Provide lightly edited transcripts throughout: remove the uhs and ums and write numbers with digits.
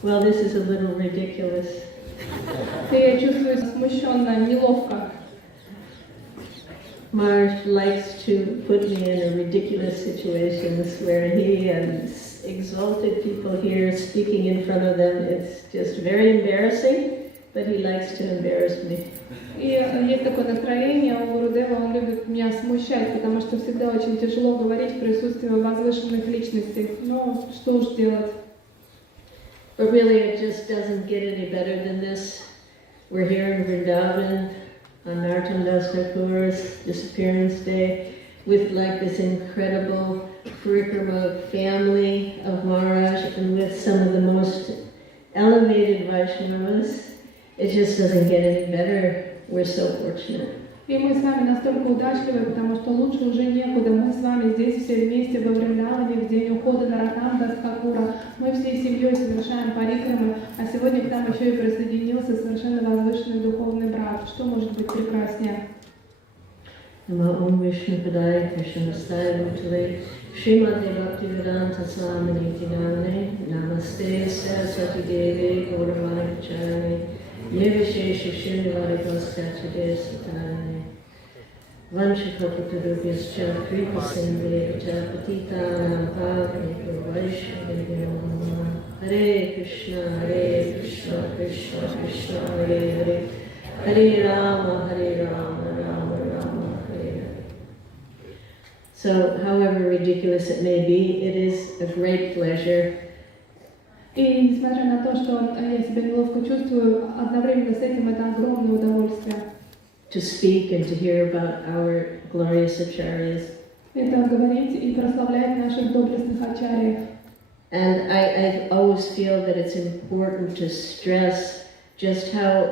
Well, this is a little ridiculous. Я чувствую смущенно, неловко. Marsh likes to put me in a ridiculous situations where he has exalted people here speaking in front of them. It's just very embarrassing, but he likes to embarrass me. И есть такое настроение у Гурудева, он любит меня смущать, потому что всегда очень тяжело говорить в присутствии возвышенных личностей. Но что уж делать? But really, it just doesn't get any better than this. We're here in Vrindavan on Narottam Das Thakur's disappearance day with like this incredible parikrama family of Maharaj and with some of the most elevated Vaishnavas. It just doesn't get any better. We're so fortunate. И мы с вами настолько удачливы, потому что лучше уже некуда. Мы с вами здесь все вместе во Вриндаване в день ухода Наротtam Das Thakura. Мы всей семьей совершаем парикрамы, а сегодня к нам еще и присоединился совершенно возвышенный духовный брат. Что может быть прекраснее? Om Vishnu Padaya Krishna Staya Mutale Srimati Bhaktivedanta Swamini Tinane Namaste Saraswati Devi Gauravani Pacharani Nivishesha Srinivadi Vaskachade Satane Vanshikopatarubhyascha Kripa Sindhya Patitanam Pavaniko Vaishnavyo Hare Krishna Krishna Krishna Hare Hare Hare Rama Rama Rama Hare Hare. So, however ridiculous it may be, it is a great pleasure. И несмотря на то, что я себя неловко чувствую, одновременно с этим это огромное удовольствие. To speak and to hear about our glorious acharyas. Это говорить и прославлять наших доблестных ачарьев. And I always feel that it's important to stress just how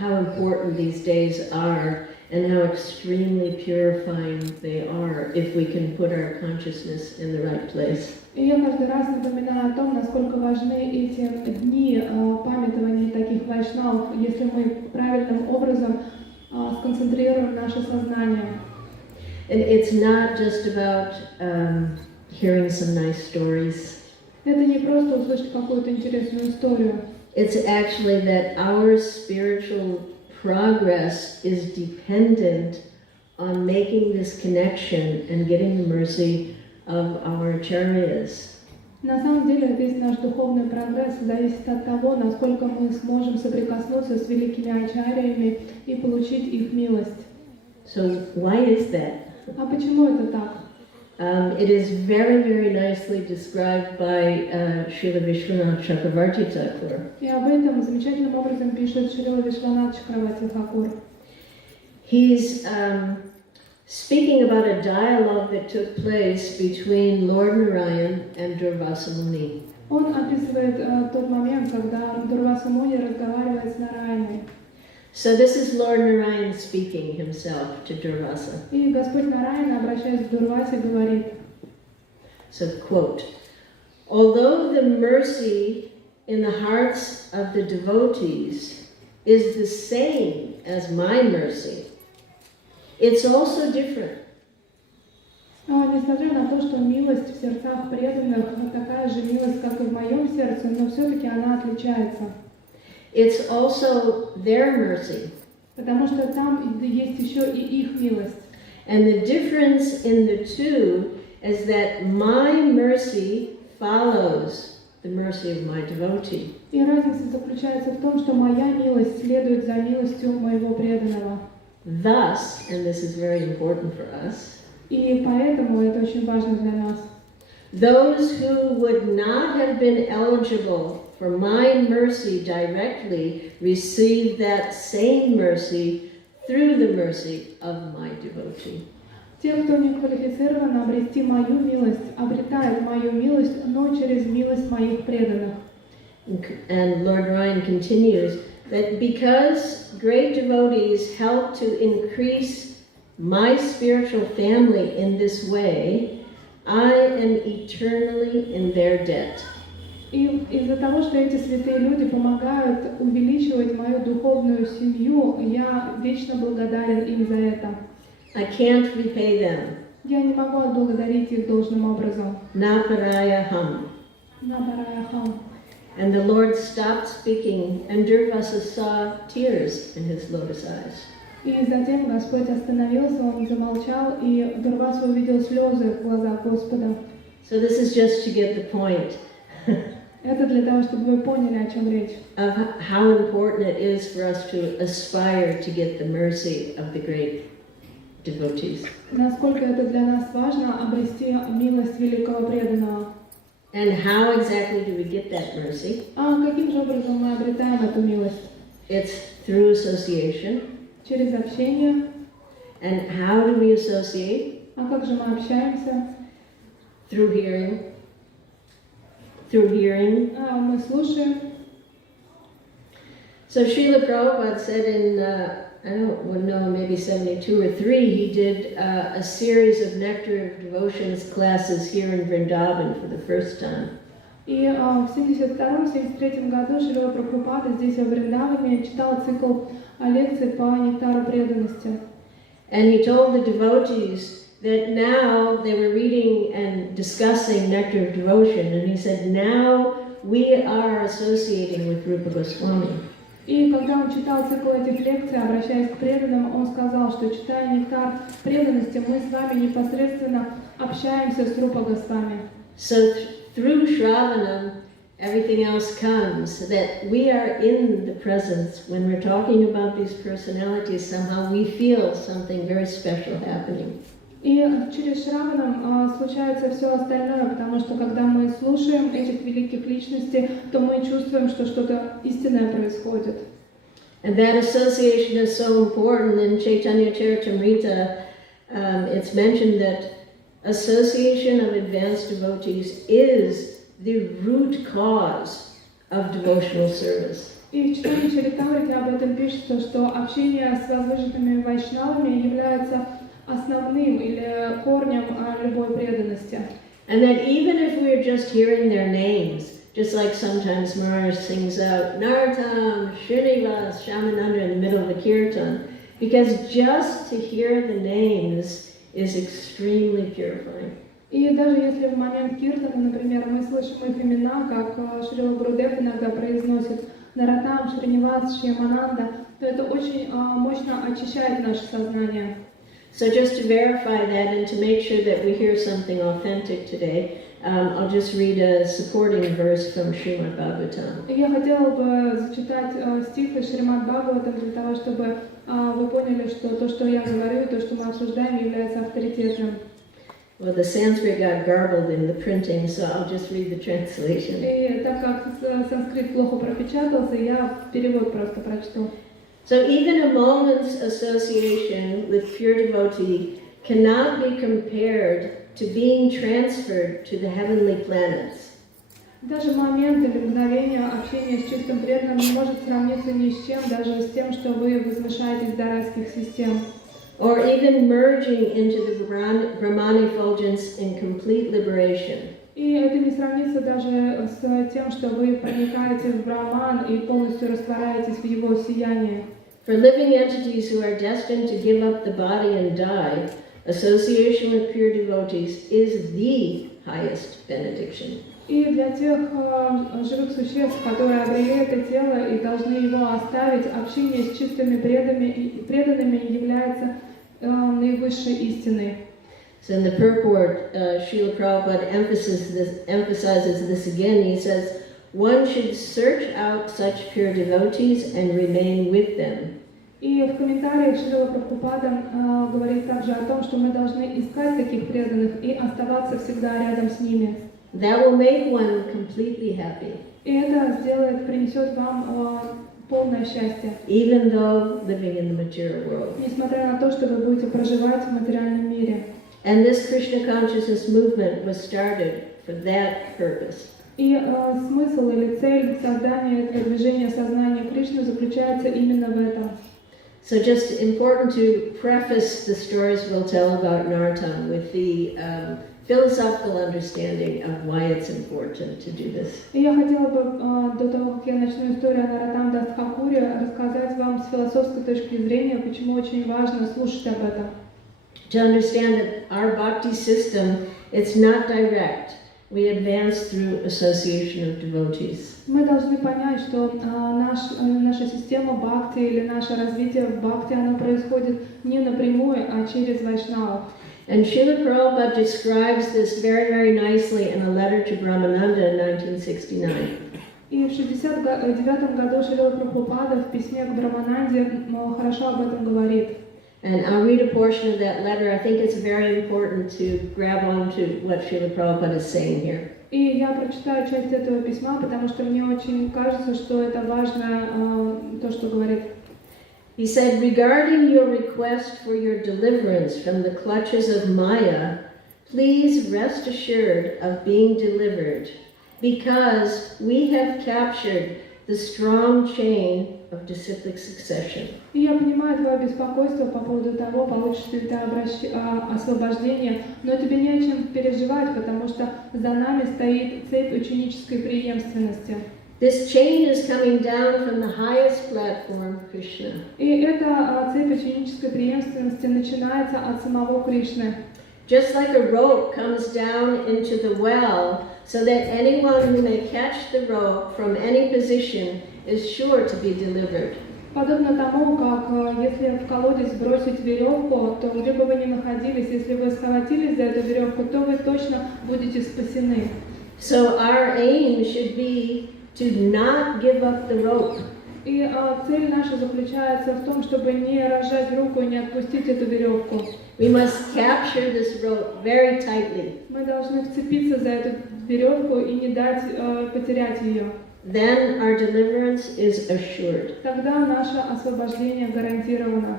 important these days are and how extremely purifying they are if we can put our consciousness in the right place. И я каждый раз напоминаю о том, насколько важны эти дни памятования таких вайшнавов, если мы правильным образом сконцентрируем наше сознание. And it's not just about hearing some nice stories. Это не просто услышать какую-то интересную историю. It's actually that our spiritual progress is dependent on making this connection and getting the mercy of our acharyas. На самом деле весь наш духовный прогресс зависит от того, насколько мы сможем соприкоснуться с великими ачарьями и получить их милость. So why is that? А почему это так? It is very, very nicely described by Srila Vishwanath Chakravarti Thakur. И об этом замечательным образом пишет Шрила Вишванат Чакраварти Тхакур. He's speaking about a dialogue that took place between Lord Narayan and Durvasa Muni. Он описывает тот момент, когда Дурваса Муни разговаривает с Нараяной. So this is Lord Narayan speaking himself to Durvasa. И Господь Нараяна, обращаясь к Дурвасе, говорит. So quote, although the mercy in the hearts of the devotees is the same as my mercy, it's also different. Несмотря на то, что милость в сердцах преданных такая же милость, как и в моем сердце, но все-таки она отличается. It's also their mercy. Потому что там есть еще и их милость. And the difference in the two is that my mercy follows the mercy of my devotee. И разница заключается в том, что моя милость следует за милостью моего преданного. Thus, and this is very important for us, и поэтому это очень важно для нас. Those who would not have been eligible for my mercy directly receive that same mercy through the mercy of my devotee. Те, кто не квалифицирован обрести мою милость, обретают мою милость, но через милость моих преданных. And Lord Ryan continues that because great devotees help to increase my spiritual family in this way, I am eternally in their debt. И из-за того, что эти святые люди помогают увеличивать мою духовную семью, я вечно благодарен им за это. I can't repay them. Я не могу отблагодарить их должным образом. Na paraya ham. На параяхам. And the Lord stopped speaking, and Durvasa saw tears in his lotus eyes. И затем Господь остановился, Он замолчал, и Дурваса увидел слезы в глазах Господа. So this is just to get the point Это для того, чтобы вы поняли, о чем речь. of how important it is for us to aspire to get the mercy of the great devotees. Насколько это для нас важно обрести милость великого преданного. And how exactly do we get that mercy? А каким же образом мы обретаем эту милость? It's through association. Через общение. And how do we associate? А как же мы общаемся? Through hearing. Through hearing. Мы слушаем. So Srila Prabhupada said in, I don't know, maybe 72 or 3, he did a series of Nectar of Devotions classes here in Vrindavan for the first time. И в 72-73 году Шрила Прабхупада здесь в Вриндаване читал цикл лекций по нектару преданности. And he told the devotees that now they were reading and discussing Nectar of Devotion, and he said, now we are associating with Rupa Goswami. И когда он читал цикл этих лекций, обращаясь к преданным, он сказал, что читая нектар преданности, мы с вами непосредственно общаемся с Рупа Госвами. So through Shravanam, everything else comes, that we are in the presence. When we're talking about these personalities, somehow we feel something very special happening. И через Шраванам случается все остальное, потому что когда мы слушаем этих великих личностей, то мы чувствуем, что что-то истинное происходит. And that association is so important. In Chaitanya Charitamrita, it's mentioned that association of advanced devotees is the root cause of devotional service. И в читании Чаритамрити об этом пишется, что общение с возвышенными вайшнавами является основным или корнем любой преданности. And that even if we're just hearing their names, just like sometimes Maharaj sings out, Nartam, Srinivas, Shamananda in the middle of the kirtan, because just to hear the names is extremely purifying. И даже если в момент киртана, например, мы слышим их имена, как Шрила Гурудев иногда произносит Наратам, Шринивас, Шьямананда, то это очень мощно очищает наше сознание. So just to verify that and to make sure that we hear something authentic today, I'll just read a supporting verse from Srimad Bhagavatam. Я хотела бы зачитать стих из Шримад Бхагаватам для того, чтобы вы поняли, что то, что я говорю, то, что мы обсуждаем, является авторитетным. Well, the Sanskrit got garbled in the printing, so I'll just read the translation. И так как санскрит плохо пропечатался, я перевод просто прочту. So even a moment's association with pure devotee cannot be compared to being transferred to the heavenly planets. Даже момент или мгновение общения с чистым преданным не может сравниться ни с чем, даже с тем, что вы возвышаетесь до райских систем. Or even merging into the Brahman effulgence in complete liberation. И это не сравнится даже с тем, что вы проникаете в Брахман и полностью растворяетесь в его сиянии. For living entities who are destined to give up the body and die, association with pure devotees is the highest benediction. И для тех живых существ, которые обрели это тело и должны его оставить, общение с чистыми преданными является наивысшей истиной. So in the purport, Srila Prabhupada emphasizes this again. He says, one should search out such pure devotees and remain with them. И в комментариях Шрила Прабхупада говорит также о том, что мы должны искать таких преданных и оставаться всегда рядом с ними. That will make one completely happy. И это принесет вам полное счастье. Even though living in the material world. Несмотря на то, что вы будете проживать в материальном мире. And this Krishna consciousness movement was started for that purpose. И смысл или цель создания этого движения сознания Кришны заключается именно в этом. So just important to preface the stories we'll tell about Narottam with the philosophical understanding of why it's important to do this. И я хотела бы до того, как я начну историю о Нароттам Дас Тхакуре, рассказать вам с философской точки зрения, почему очень важно слушать об этом. To understand that our bhakti system, it's not direct. we advance through association of devotees. Мы должны понять, что наша система бхакти или наше развитие в бхакти, оно происходит не напрямую, а через вайшнавов. And Srila Prabhupada describes this very, very nicely in a letter to Brahmananda in 1969. И в 1969 году Шрила Прабхупада в письме к Брамананде хорошо об этом говорит. And I'll read a portion of that letter. I think it's very important to grab onto what Srila Prabhupada is saying here. И я прочитаю часть этого письма, потому что мне очень кажется, что это важно, то, что говорит. He said, regarding your request for your deliverance from the clutches of Maya, please rest assured of being delivered, because we have captured the strong chain of disciplic succession. И я понимаю твое беспокойство по поводу того, получишь ли ты освобождение, но тебе не о чем переживать, потому что за нами стоит цепь ученической преемственности. This chain is coming down from the highest platform, Krishna. И эта цепь ученической преемственности начинается от самого Кришны. Just like a rope comes down into the well, so that anyone who may catch the rope from any position is sure to be delivered. Подобно тому, как если в колодец бросить веревку, то где бы вы ни находились, если вы схватились за эту веревку, то вы точно будете спасены. So our aim should be to not give up the rope. И цель наша заключается в том, чтобы не разжать руку и не отпустить эту веревку. We must capture this rope very tightly. Мы должны вцепиться за эту веревку и не дать потерять ее. Then our deliverance is assured. Тогда наше освобождение гарантировано.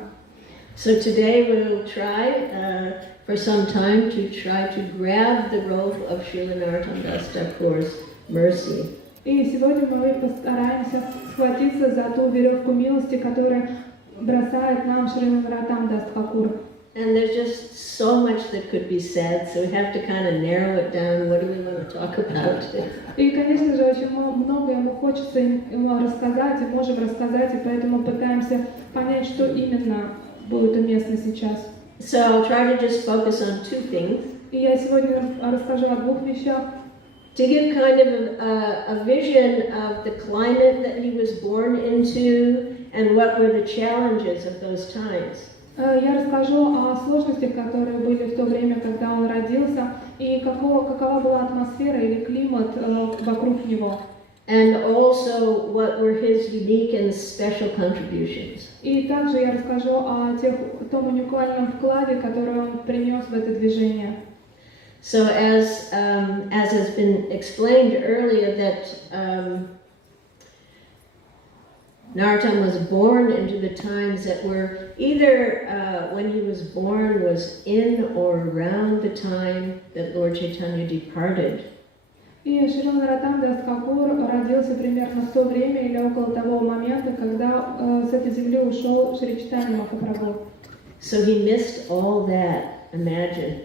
So today we will try for some time to try to grab the rope of Srila Narottam Das Thakur's mercy. И сегодня мы постараемся схватиться за ту веревку милости, которую бросает нам Шрила Наротtam Das Thakur. And there's just so much that could be said, so we have to kind of narrow it down. What do we want to talk about? И, конечно же, очень многое ему хочется рассказать, и можем рассказать, и поэтому пытаемся понять, что именно будет уместно сейчас. So I'll try to just focus on two things. И я сегодня расскажу о двух вещах. To give kind of a vision of the climate that he was born into and what were the challenges of those times. Я расскажу о сложностях, которые были в то время, когда он родился, и какова была атмосфера или климат вокруг него. And also what were his unique and special contributions. И также я расскажу о том уникальном вкладе, который он принес в это движение. So as has been explained earlier, that Narottam was born into the times that were either when he was born was in or around the time that Lord Chaitanya departed. И Шрила Наротам Дас Тхакур родился примерно в то время или около того момента, когда с этой земли ушел Шри Чайтанья Махапрабху. So he missed all that, imagine.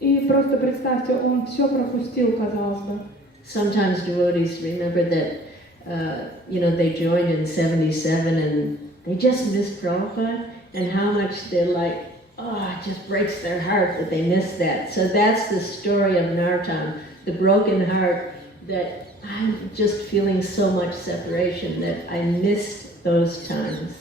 И просто представьте, он все пропустил, казалось бы. Sometimes devotees remember that, they joined in 77 and they just missed Prabhupada, and how much they're like, it just breaks their heart that they missed that. So that's the story of Narottam, the broken heart, that I'm just feeling so much separation that I missed those times.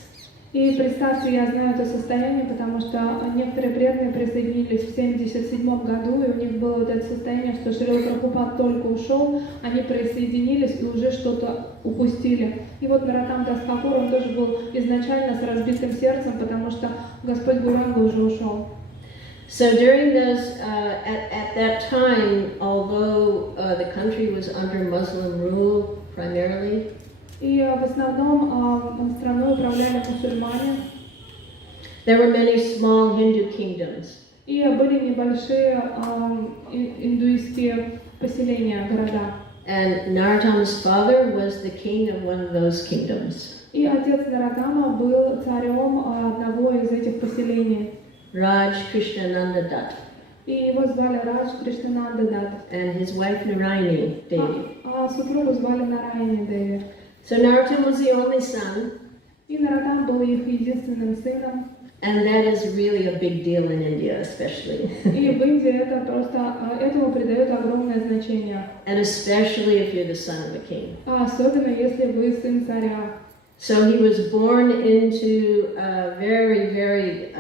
И представьте, я знаю это состояние, потому что некоторые преданные присоединились в 1977 году, и у них было вот это состояние, что Шрила Прабхупад только ушел, они присоединились и уже что-то упустили. И вот Наротам Дас Тхакур, он тоже был изначально с разбитым сердцем, потому что Господь Гуранга уже ушел. So during those, at that time, although the country was under Muslim rule primarily, И в основном страной управляли мусульмане. There were many small Hindu kingdoms. И были небольшие индуистские поселения, города. And Narottam's father was the king of one of those kingdoms. И отец Наротама был царем одного из этих поселений. Raj Krishnananda Dutt. И его звали Радж Кришнананда Датт. And his wife Narayani Devi. А супругу звали Нараяни Деви. So Narottam was the only son. И Наротам был их единственным сыном. And that is really a big deal in India, especially. И в Индии это просто, этому придают огромное значение. And especially if you're the son of a king. Особенно если вы сын царя. So he was born into a very, very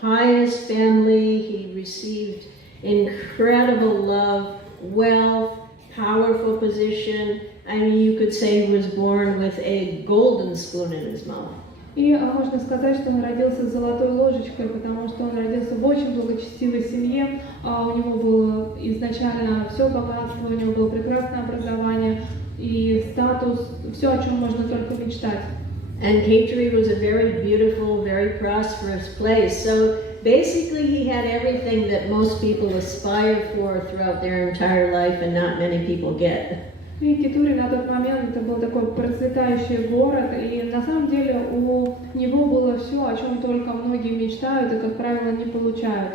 pious family. He received incredible love, wealth, powerful position. I mean, you could say he was born with a golden spoon in his mouth. И можно сказать, что он родился с золотой ложечкой, потому что он родился в очень благочестивой семье. У него было изначально все богатство, у него было прекрасное образование и статус, все, о чем можно только мечтать. And Khetri was a very beautiful, very prosperous place. So basically he had everything that most people aspire for throughout their entire life and not many people get. И Кетури на тот момент это был такой процветающий город, и на самом деле у него было все, о чем только многие мечтают и, как правило, не получают.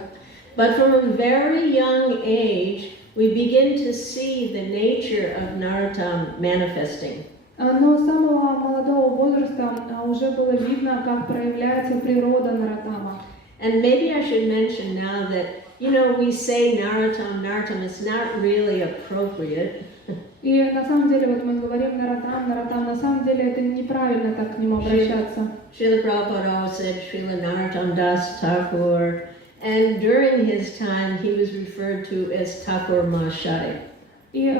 But from a very young age, we begin to see the nature of Narottam manifesting. Но с самого молодого возраста уже было видно, как проявляется природа Нароттама. And maybe I should mention now that, you know, we say Narottam, it's not really appropriate. И на самом деле, вот мы говорим Нароттам, на самом деле это неправильно так к нему обращаться. Srila Prabhupada said Srila Narottam Das Thakur, and during his time he was referred to as Thakur Mahashaya. И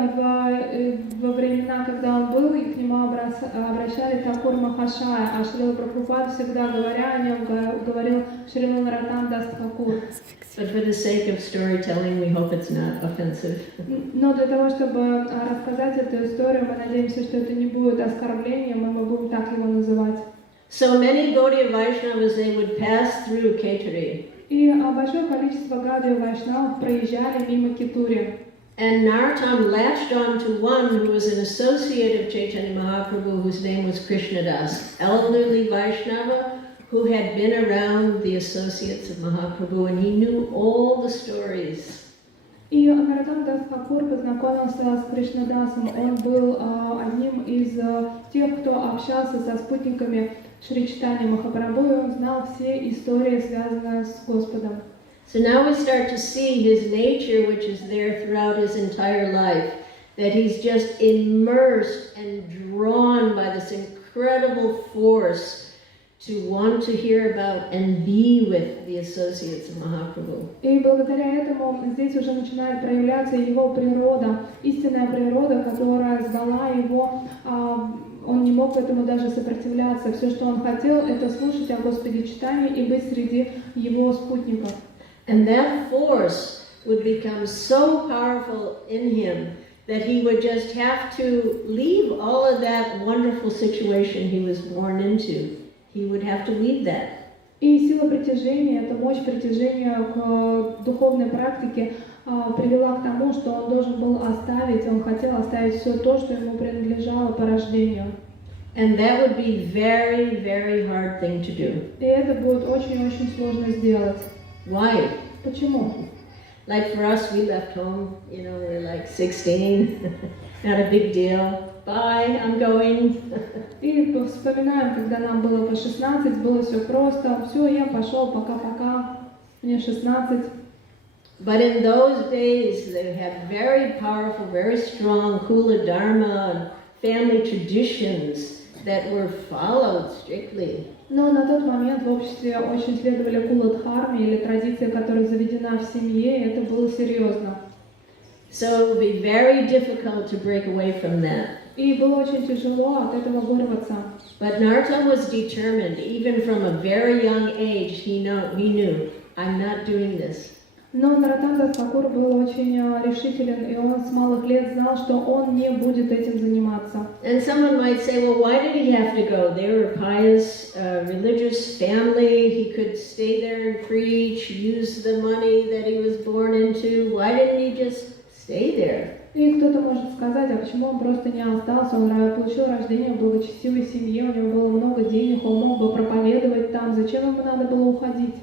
во времена, когда он был, и к нему обращали Такур Махашая, а Шрила Прабхупад всегда говоря о нем, говорил Шрила Нароттам Дас Тхакур. But for the sake of storytelling, we hope it's not offensive. Но для того, чтобы рассказать эту историю, мы надеемся, что это не будет оскорблением, и мы будем так его называть. So many Gaudiya Vaishnavas, they would pass through Khetri. И большое количество Гаудия Вайшнавов проезжали мимо Кетури. And Narottam latched on to one who was an associate of Chaitanya Mahaprabhu, whose name was Krishnadas, elderly Vaishnava who had been around the associates of Mahaprabhu, and he knew all the stories. И Нароттам Дас Тхакур познакомился с Кришнадасом. Он был одним из тех, кто общался со спутниками Шри Чайтаньи Махапрабху, и он знал все истории, связанные с Господом. So now we start to see his nature, which is there throughout his entire life, that he's just immersed and drawn by this incredible force to want to hear about and be with the associates of Mahaprabhu. И благодаря этому здесь уже начинает проявляться его природа, истинная природа, которая звала его. Он не мог этому даже сопротивляться. Все, что он хотел, это слушать о Господе Чайтанье и быть среди его спутников. And that force would become so powerful in him that he would just have to leave all of that wonderful situation he was born into. He would have to leave that. И сила притяжения, эта мощь притяжения к духовной практике привела к тому, что он должен был оставить, он хотел оставить все то, что ему принадлежало по рождению. And that would be very, very hard thing to do. И это будет очень-очень сложно сделать. Why? Почему? Like for us, we left home, you know, we were like 16, not a big deal. Bye, I'm going. И вспоминаем, когда нам было по 16, было все просто. Все, я пошел, пока-пока, мне 16. But in those days, they had very powerful, very strong Kula Dharma and family traditions that were followed strictly. Но на тот момент в обществе очень следовали кула-дхарме, или традиция, которая заведена в семье, и это было серьезно. So it would be very difficult to break away from that. И было очень тяжело от этого вырваться. But Narottam was determined, even from a very young age, he knew, I'm not doing this. Но Нароттам Дас Тхакур был очень решителен, и он с малых лет знал, что он не будет этим заниматься. And someone might say, well, why did he have to go? They were a pious, religious family. He could stay there and preach, use the money that he was born into. Why didn't he just stay there? И кто-то может сказать, а почему он просто не остался? Он получил рождение в благочестивой семье, у него было много денег, он мог бы проповедовать там. Зачем ему надо было уходить?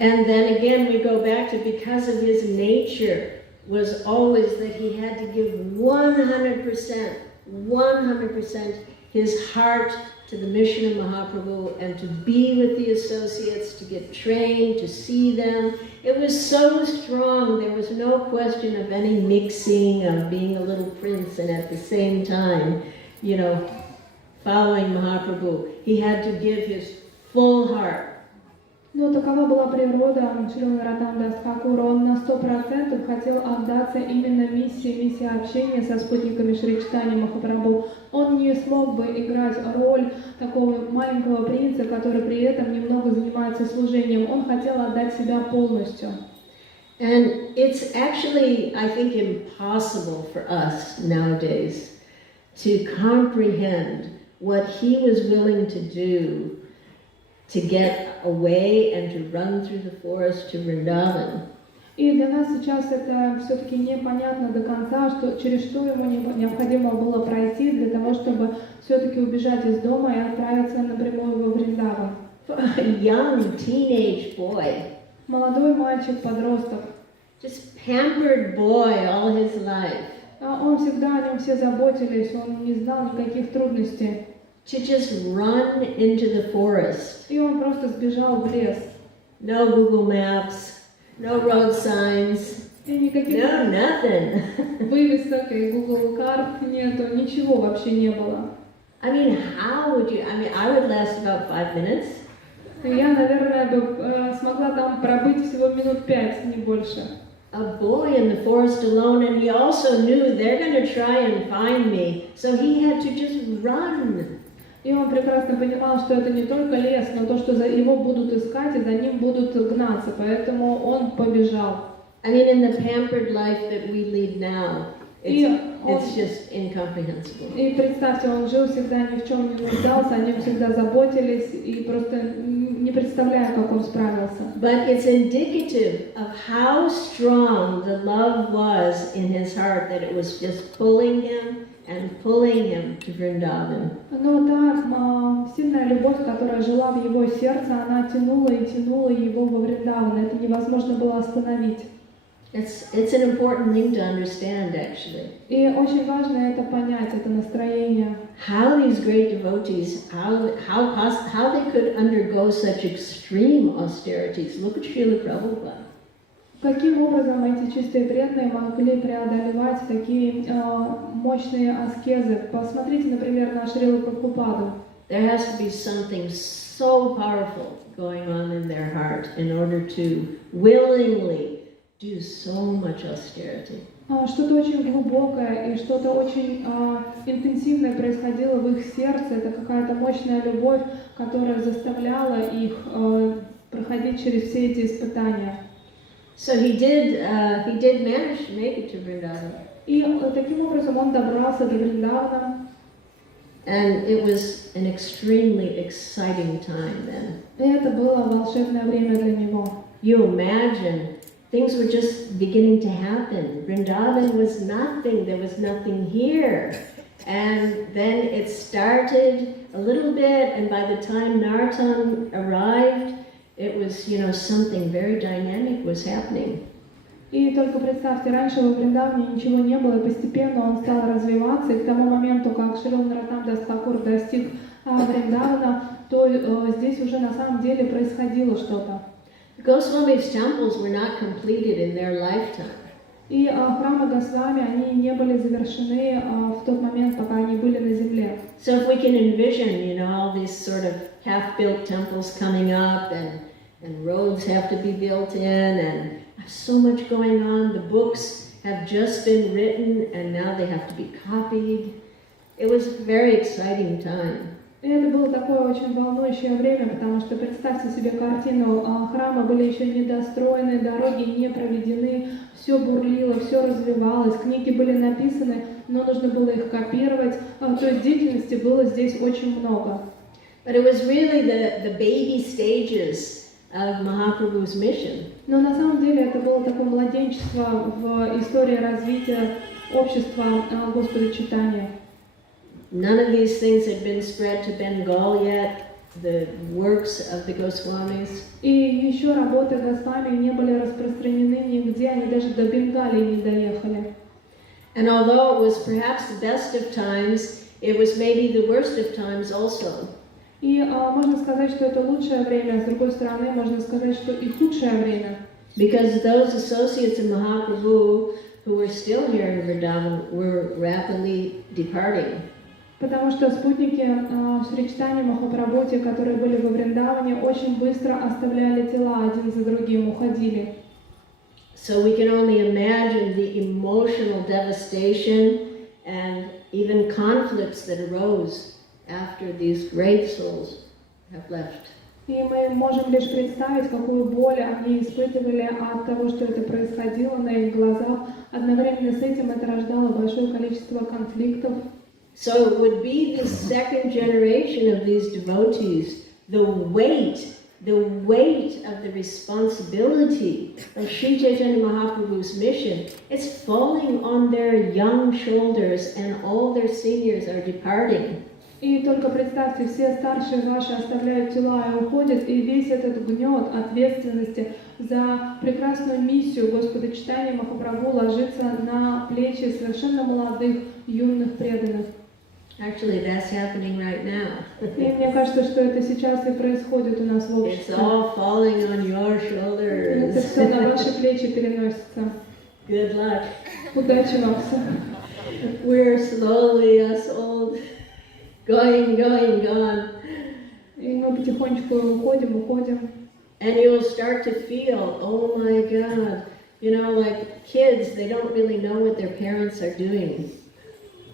And then again we go back to, because of his nature was always that he had to give 100% his heart to the mission of Mahaprabhu and to be with the associates, to get trained, to see them. It was so strong, there was no question of any mixing of being a little prince and at the same time, following Mahaprabhu. He had to give his full heart. Но такова была природа Шрилы Нароттамдаса Тхакура. Он на 100% хотел отдаться именно миссии общения со спутниками Шри Чайтаньи Махапрабху. Он не смог бы играть роль такого маленького принца, который при этом немного занимается служением. Он хотел отдать себя полностью. And it's actually, I think, impossible for us nowadays to comprehend what he was willing to do to get away and to run through the forest to Vrindavan. И для нас сейчас это все-таки непонятно до конца, через что ему необходимо было пройти для того, чтобы все-таки убежать из дома и отправиться напрямую во Вриндаван. A young teenage boy. Молодой мальчик-подросток. Just pampered boy all his life. Он всегда о нем все заботились, он не знал никаких трудностей. To just run into the forest. И он просто сбежал в лес. No Google Maps, no road signs, И никаких no nothing. вывесок и Google карт нету, ничего вообще не было. I mean, how would you, I would last about 5 minutes. Я, наверное, бы смогла там пробыть всего минут 5, не больше. A boy in the forest alone, and he also knew they're going to try and find me, so he had to just run. И он прекрасно понимал, что это не только лес, но то, что его будут искать и за ним будут гнаться, поэтому он побежал. I mean, in the pampered life that we lead now, it's just incomprehensible. И представьте, он жил всегда ни в чем не нуждался, о нем всегда заботились, и просто не представляю, как он справился. But it's indicative of how strong the love was in his heart, that it was just pulling him to Vrindavan. Но та сильная любовь, которая жила в его сердце, она тянула и тянула его во Вриндаван. Это невозможно было остановить. It's an important thing to understand, actually. И очень важно это понять, это настроение. How these great devotees, how they could undergo such extreme austerities. Look at Srila Prabhupada. Каким образом эти чистые преданные могли преодолевать такие мощные аскезы? Посмотрите, например, на Шрилу Прабхупаду. There has to be something so powerful going on in their heart in order to willingly do so much austerity. Что-то очень глубокое и что-то очень интенсивное происходило в их сердце. Это какая-то мощная любовь, которая заставляла их проходить через все эти испытания. So he did manage to make it to Vrindavan. И таким образом он добрался до Вриндавана. And it was an extremely exciting time then. И это было волшебное время для него. You imagine, things were just beginning to happen. Vrindavan was nothing, there was nothing here. And then it started a little bit, and by the time Narottam arrived, it was, something very dynamic was happening. И только представьте, раньше во Вриндаване ничего не было, и постепенно он стал развиваться, и к тому моменту, как Шрила Нароттамдас Тхакур достиг Вриндавана, то здесь уже на самом деле происходило что-то. Goswami's temples were not completed in their lifetime. И храмы Госвами, они не были завершены в тот момент, пока они были на земле. So if we can envision, all these sort of half-built temples coming up, and roads have to be built in, and so much going on. The books have just been written, and now they have to be copied. It was a very exciting time. И это было такое очень волнующее время, потому что представьте себе картину, храмы были еще недостроены, дороги не проведены, все бурлило, все развивалось, книги были написаны, но нужно было их копировать, то есть деятельности было здесь очень много. But it was really the baby stages of Mahaprabhu's mission. Но на самом деле это было такое младенчество в истории развития общества Господа Чайтаньи. None of these things had been spread to Bengal yet, the works of the Goswamis. И еще работы Госвами не были распространены нигде, они даже до Бенгалии не доехали. And although it was perhaps the best of times, it was maybe the worst of times also. И можно сказать, что это лучшее время, а с другой стороны можно сказать, что и худшее время. Because those associates of Mahaprabhu who were still here in Vrindavan were rapidly departing. Потому что спутники Шри Чайтаньи Махапрабху, те, которые были во Вриндаване, очень быстро оставляли тела один за другим, уходили. So we can only imagine the emotional devastation and even conflicts that arose after these great souls have left. И мы можем лишь представить, какую боль они испытывали от того, что это происходило на их глазах. Одновременно с этим это рождало большое количество конфликтов. So it would be the second generation of these devotees, the weight of the responsibility of Sri Chaitanya Mahaprabhu's mission, it's falling on their young shoulders and all their seniors are departing. И только представьте, все старшие ваши оставляют тела и уходят, и весь этот гнет ответственности за прекрасную миссию Господа Чайтаньи Махапрабху ложится на плечи совершенно молодых, юных преданных. Actually, that's happening right now. И мне кажется, что это сейчас и происходит у нас в It's обществе. all falling on your shoulders. Это все на ваши плечи переносится. Good luck. Удачи вам всем. We're slowly, us old, going, gone. И мы потихонечку уходим. And you'll start to feel, oh my God, you know, like kids, they don't really know what their parents are doing.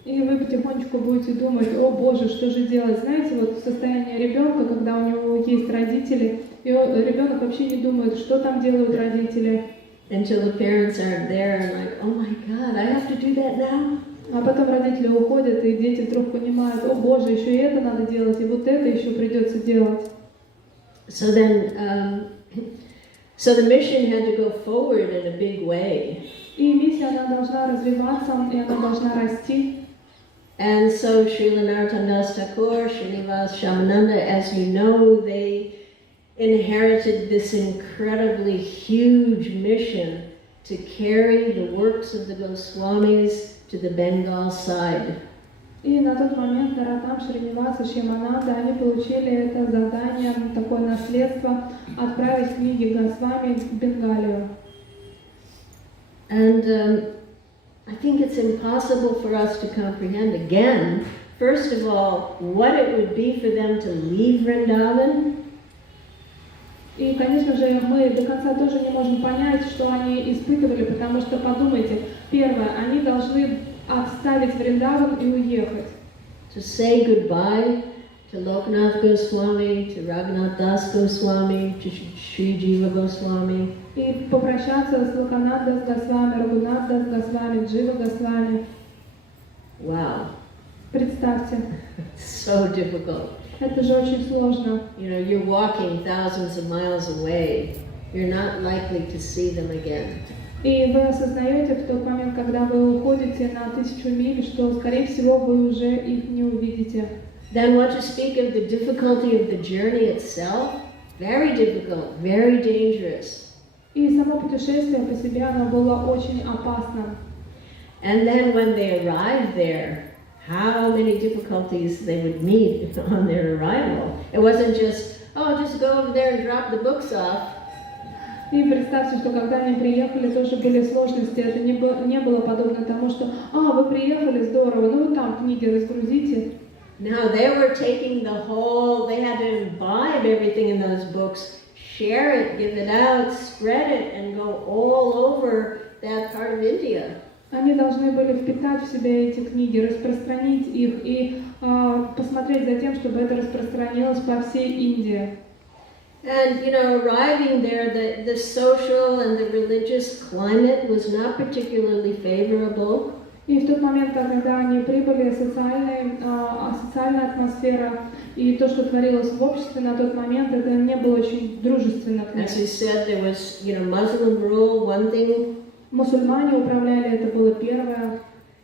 И вы потихонечку будете думать, о Боже, что же делать? Знаете, вот состояние ребенка, когда у него есть родители, и ребенок вообще не думает, что там делают родители. Until the parents aren't there and like, oh my God, I have to do that now? А потом родители уходят, и дети вдруг понимают, о Боже, еще и это надо делать, и вот это еще придется делать. So then, so the mission had to go forward in a big way. И миссия, она должна развиваться, и она должна расти. And so Srila Narottam Das Thakur, Srinivas Shamananda, as you know, they inherited this incredibly huge mission to carry the works of the Goswamis to the Bengal side. И на тот момент Наротам, Шринивас и Шьямананда, они получили это задание, такое наследство, отправить книги Госвами в Бенгалию. And I think it's impossible for us to comprehend again, first of all, what it would be for them to leave Vrindavan. И, конечно же, мы до конца тоже не можем понять, что они испытывали, потому что, подумайте, первое, они должны оставить Вриндаван и уехать. To say goodbye to Lokanath Goswami, to Raghunath Das Goswami, to Sri Jiva Goswami. И попрощаться с Локанат Госвами, Рагунат Госвами, Джива Госвами. Wow. Представьте. So difficult. Это же очень сложно. You know, you're walking thousands of miles away. You're not likely to see them again. И вы осознаете в тот момент, когда вы уходите на 1000 миль, что, скорее всего, вы уже их не увидите. Then what to speak of the difficulty of the journey itself? Very difficult, very dangerous. И само путешествие по себе, оно было очень опасным. And then when they arrived there, how many difficulties they would meet on their arrival. It wasn't just, oh, just go over there and drop the books off. И представьте, что когда они приехали, тоже были сложности. Это не было подобно тому, что вы приехали, здорово, ну вы там книги разгрузите. No, they were taking the whole, they had to imbibe everything in those books, share it, give it out, spread it, and go all over that part of India. Они должны были впитать в себя эти книги, распространить их и посмотреть за тем, чтобы это распространилось по всей Индии. And, you know, arriving there, the social and the religious climate was not particularly favorable. И в тот момент, когда они прибыли, социальная атмосфера и то, что творилось в обществе на тот момент, это не было очень дружественно к ним. As we said, there was, you know, Muslim rule, one thing. Мусульмане управляли, это было первое.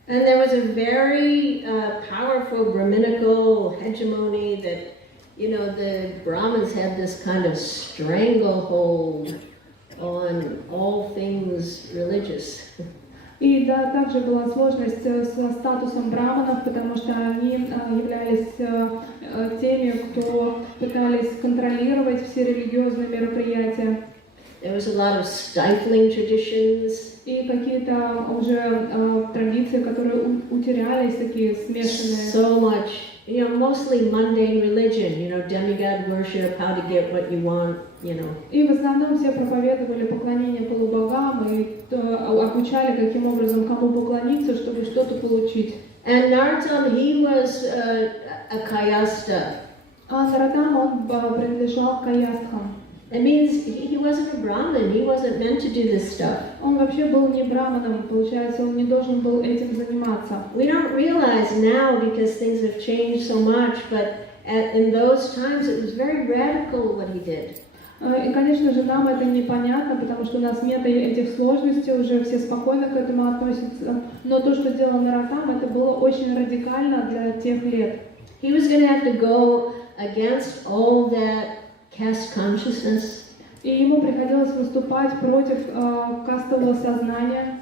And there was a very powerful Brahminical hegemony that, you know, the Brahmins had this kind of stranglehold on all things religious. И да, также была сложность со статусом браманов, потому что они являлись теми, что пытались контролировать все религиозные мероприятия. There was a lot of stifling traditions. И какие-то уже традиции, которые утерялись, такие смешанные. So much, mostly mundane religion, demigod worship, how to get what you want, И в основном все проповедовали поклонение полубогам и обучали, каким образом кому поклониться, чтобы что-то получить. And Narottam, he was a kayasta. А Нароттам, он принадлежал к каястхам. It means he wasn't a Brahmin, he wasn't meant to do this stuff. Он вообще был не браманом, получается, он не должен был этим заниматься. We don't realize now because things have changed so much, but in those times it was very radical what he did. И, конечно же, нам это непонятно, потому что у нас нет этих сложностей, уже все спокойно к этому относятся. Но то, что делал Нароттам, это было очень радикально для тех лет. He was going to have to go against all that caste consciousness. И ему приходилось выступать против кастового сознания.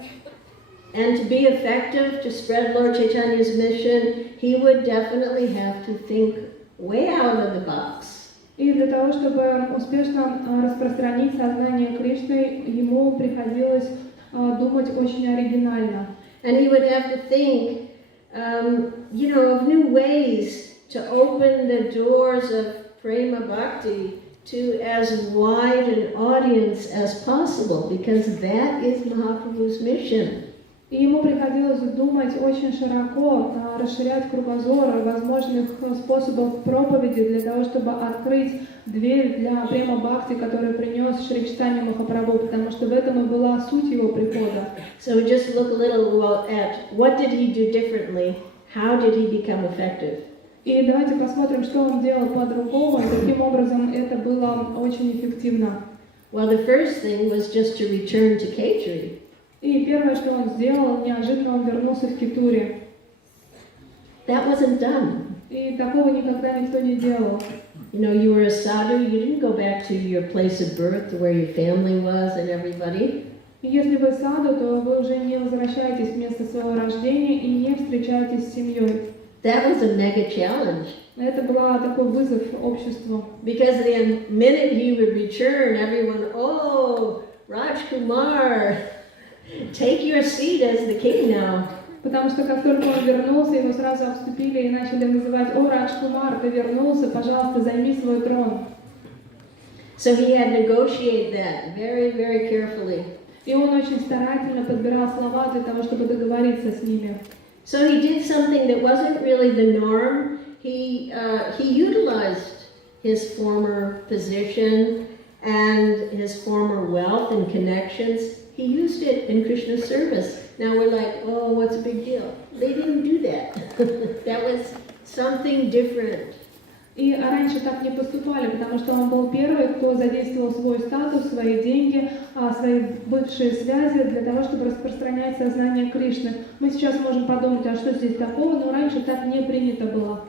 And to be effective, to spread Lord Chaitanya's mission, he would definitely have to think way out of the box. И для того, чтобы успешно распространить сознание Кришны, ему приходилось думать очень оригинально. And he would have to think, of new ways to open the doors of prema bhakti to as wide an audience as possible, because that is Mahaprabhu's mission. И ему приходилось думать очень широко, расширять кругозор возможных способов проповеди для того, чтобы открыть дверь для према бхакти, которую принес Шри Чайтанья Махапрабху, потому что в этом и была суть его прихода. So we just look a little at what did he do differently, how did he become effective. И давайте посмотрим, что он делал по-другому, и каким образом это было очень эффективно. Well, the first thing was just to return to Khetri. И первое, что он сделал, неожиданно он вернулся в Кетуре. That wasn't done. И такого никогда никто не делал. You were a sadhu, you didn't go back to your place of birth where your family was and everybody. И если вы саду, то вы уже не возвращаетесь в место своего рождения и не встречаетесь с семьей. That was a mega challenge. Это был такой вызов обществу. Because the minute he would return, everyone, oh, Rajkumar, take your seat as the king now. Потому что как только он вернулся, его сразу обступили и начали называть: «О, Раджкумар, ты вернулся, пожалуйста, займи свой трон». So he had to negotiate that very, very carefully. И он очень старательно подбирал слова для того, чтобы договориться с ними. So he did something that wasn't really the norm. He utilized his former position and his former wealth and connections. He used it in Krishna's service. Now we're like, oh, what's a big deal? They didn't do that. That was something different. И раньше так не поступали, потому что он был первый, кто задействовал свой статус, свои деньги, свои бывшие связи для того, чтобы распространять сознание Кришны. Мы сейчас можем подумать, а что здесь такого, но раньше так не принято было.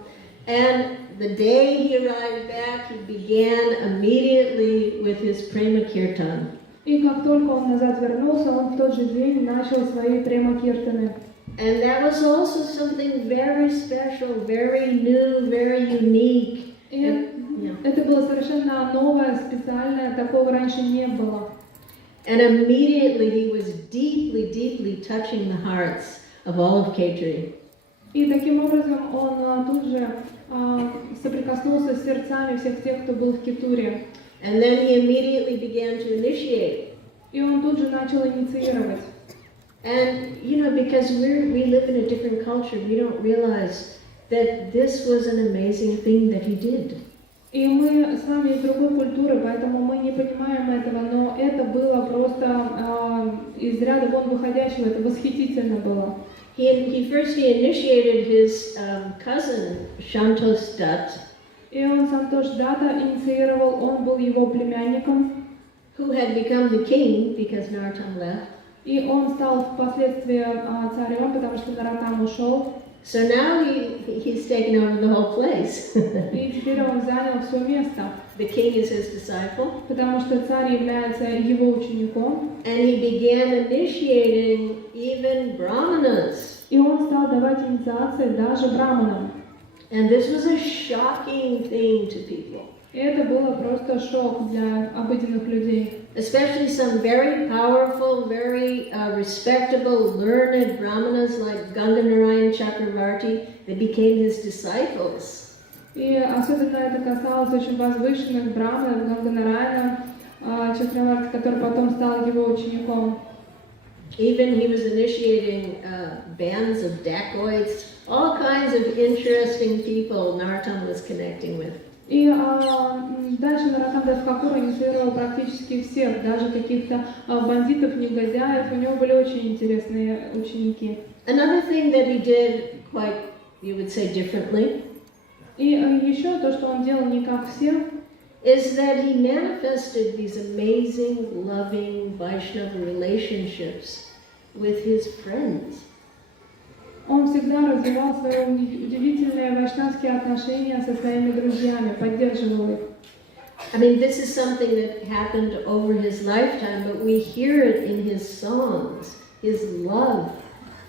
And the day he arrived back, he began immediately with his prema kirtan. И как только он назад вернулся, он в тот же день начал свои према-киртаны. And that was also something very special, very new, very unique. И это было совершенно новое, специальное, такого раньше не было. And immediately he was deeply, deeply touching the hearts of all of Khetri. И таким образом он тут же соприкоснулся с сердцами всех тех, кто был в Кетуре. And then he immediately began to initiate. И он тут же начал инициировать. And, because we live in a different culture, we don't realize that this was an amazing thing that he did. И мы с вами из другой культуры, поэтому мы не понимаем этого, но это было просто из ряда вон выходящего, это восхитительно было. He initiated his cousin, Shantos Dutt. И он Сантош Датта инициировал, он был его племянником. Who had become the king because Narottam left. И он стал впоследствии царем, потому что Нароттам ушел. So now he's taken over the whole place. И теперь он занял все место. The king is his disciple. Потому что царь является его учеником. And he began initiating even brahmanas. И он стал давать инициации даже браманам. And this was a shocking thing to people. И это было просто шок для обыденных людей. Especially some very powerful, very respectable, learned brahmanas like Ganganarayan Chakravarti, they became his disciples. И особенно это касалось очень возвышенных браманов, Ганганараяна Чакраварти, который потом стал его учеником. Even he was initiating bands of dacoits, all kinds of interesting people Narottam was connecting with. И дальше Нароттам дас Thakura инициировал практически всех, даже каких-то бандитов, негодяев. У него были очень интересные ученики. Another thing that he did quite, you would say, differently, И еще то, что он делал не как все, is that he manifested these amazing, loving Vaishnava relationships with his friends. он всегда развивал свои удивительные вайшнавские отношения со своими друзьями, поддерживал их. I mean, this is something that happened over his lifetime, but we hear it in his songs, his love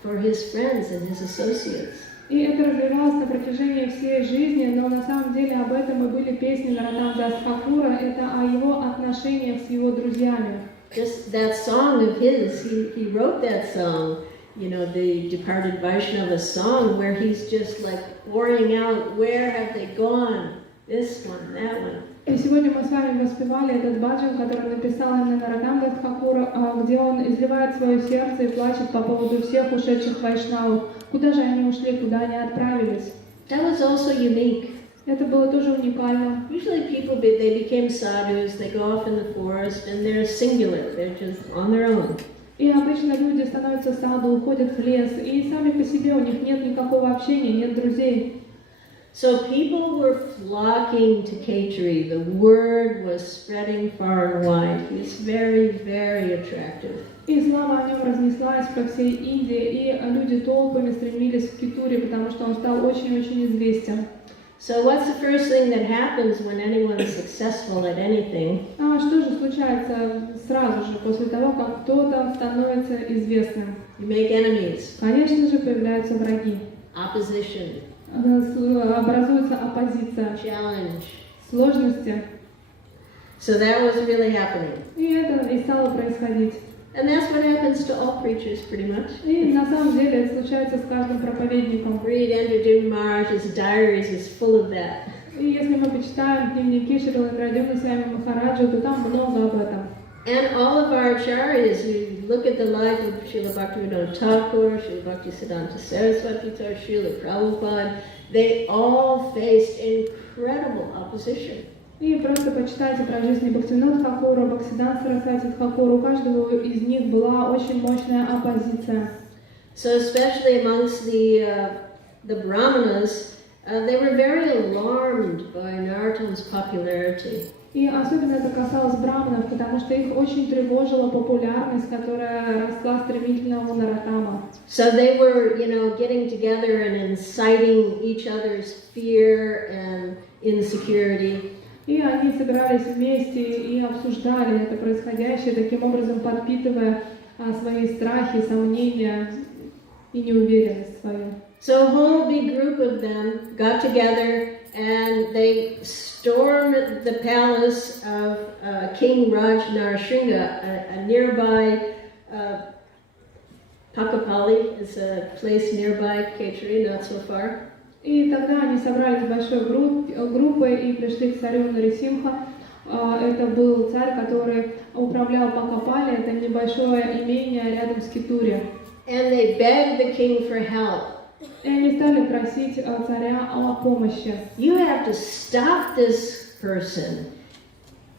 for his friends and his associates. И это развивалось на протяжении всей жизни, но на самом деле об этом и были песни Нароттам дас Thakura, это о его отношениях с его друзьями. Just that song of his, he wrote that song, you know, the departed Vaishnava song, where he's just like pouring out, where have they gone? This one, that one. И сегодня мы с вами воспевали этот баджан, который написал именно Нароттам дас Thakura, где он изливает свое сердце и плачет по поводу всех ушедших вайшнавов. Куда же они ушли, куда они отправились? That was also unique. Это было тоже уникально. Usually people, they became sadhus, they go off in the forest, and they're singular, they're just on their own. И обычно люди становятся саду, уходят в лес, и сами по себе у них нет никакого общения, нет друзей. So people were flocking to Khetri. The word was spreading far and wide. He's very, very attractive. И слава о нем разнеслась по всей Индии, и люди толпами стремились к Кетуре, потому что он стал очень-очень известен. So what's the first thing that happens when anyone is successful at anything? А что же случается сразу же, после того, как кто-то становится известным? You make enemies, Конечно же, появляются враги. opposition, Образуется оппозиция, challenge. сложности. So that was really happening. И это и стало происходить. And that's what happens to all preachers pretty much. И на самом деле это случается с каждым проповедником. Read NDT Vaijayanti's diaries is full of that. И если мы почитаем дневники Шрилы Свами Махараджа, то там много об этом. And all of our acharyas, you look at the life of Srila Bhaktivinoda Thakur, Srila Bhaktisiddhanta Saraswati Thakur, Srila Prabhupada, they all faced incredible opposition. И просто почитайте про жизнь Бхактивинода Тхакура, Бхактисиддханта Сарасвати Тхакура. У каждого из них была очень мощная оппозиция. So especially amongst the brahmanas, they were very alarmed by Narottam's popularity. И особенно это касалось браманов, потому что их очень тревожила популярность, которая росла стремительно у Нароттама. So they were, you know, getting together and inciting each other's fear and insecurity. И они собирались вместе и обсуждали это происходящее, таким образом подпитывая свои страхи, сомнения и неуверенность свою. So a whole big group of them got together and they stormed the palace of King Raj Narasingha, a nearby Pakapali is a place nearby Khetri, not so far. И тогда они собрались большой группой и пришли к царю Нарисимха. Это был царь, который управлял Пакапали, это небольшое имение рядом с Кетури. And they begged the king for help. И они стали просить царя о помощи. You have to stop this person.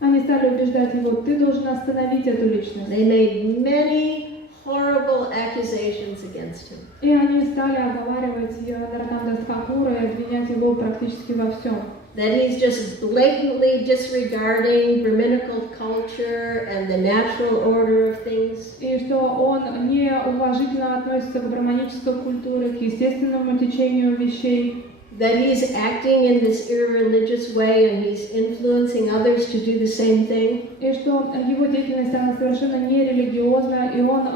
Они стали убеждать его: ты должен остановить эту личность. They made many horrible accusations against him. И они стали оговаривать Нароттам дас Thakura и обвинять его практически во всем. That he's just blatantly disregarding Brahminical culture and the natural order of things. И что он неуважительно относится к браманической культуре, к естественному течению вещей. That he's acting in this irreligious way and he's influencing others to do the same thing. И что его деятельность, она совершенно нерелигиозна, и он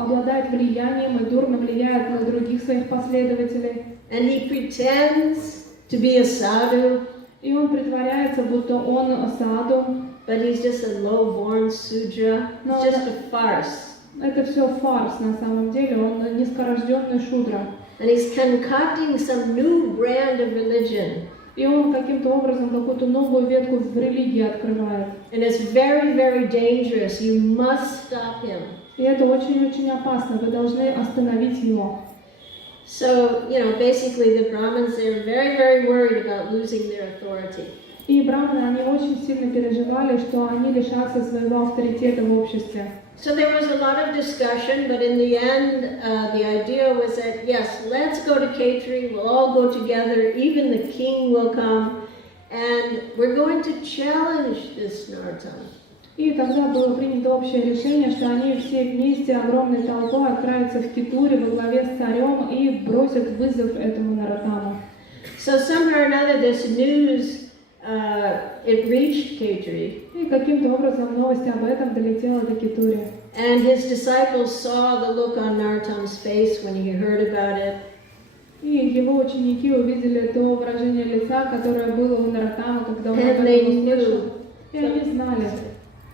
обладает влиянием и дурно влияет на других своих последователей. And he pretends to be a sadhu, И он притворяется, будто он саду. but he's just a low-born sudra. No, It's just a farce. Это все фарс на самом деле, он низкорожденный шудра. And he's concocting some new brand of religion. И он каким-то образом какую-то новую ветку в религии открывает. And it's very, very dangerous. You must stop him. И это очень-очень опасно, вы должны остановить его. So, basically the Brahmins, they're very, very worried about losing their authority. И браманы, они очень сильно переживали, что они лишатся своего авторитета в обществе. So there was a lot of discussion, but in the end, the idea was that, yes, let's go to Khetri, we'll all go together, even the king will come, and we're going to challenge this Narottam. И тогда было принято общее решение, что они все вместе, огромной толпой, отправятся в Кетури во главе с царем и бросят вызов этому Нароттаму. So somehow or another, this news, it reached Khetri. И каким-то образом новость об этом долетела до Кетури. And his disciples saw the look on Narottam's face when he heard about it. И его ученики увидели то выражение лица, которое было у Нароттама, когда он об And they этом услышал. knew И они знали.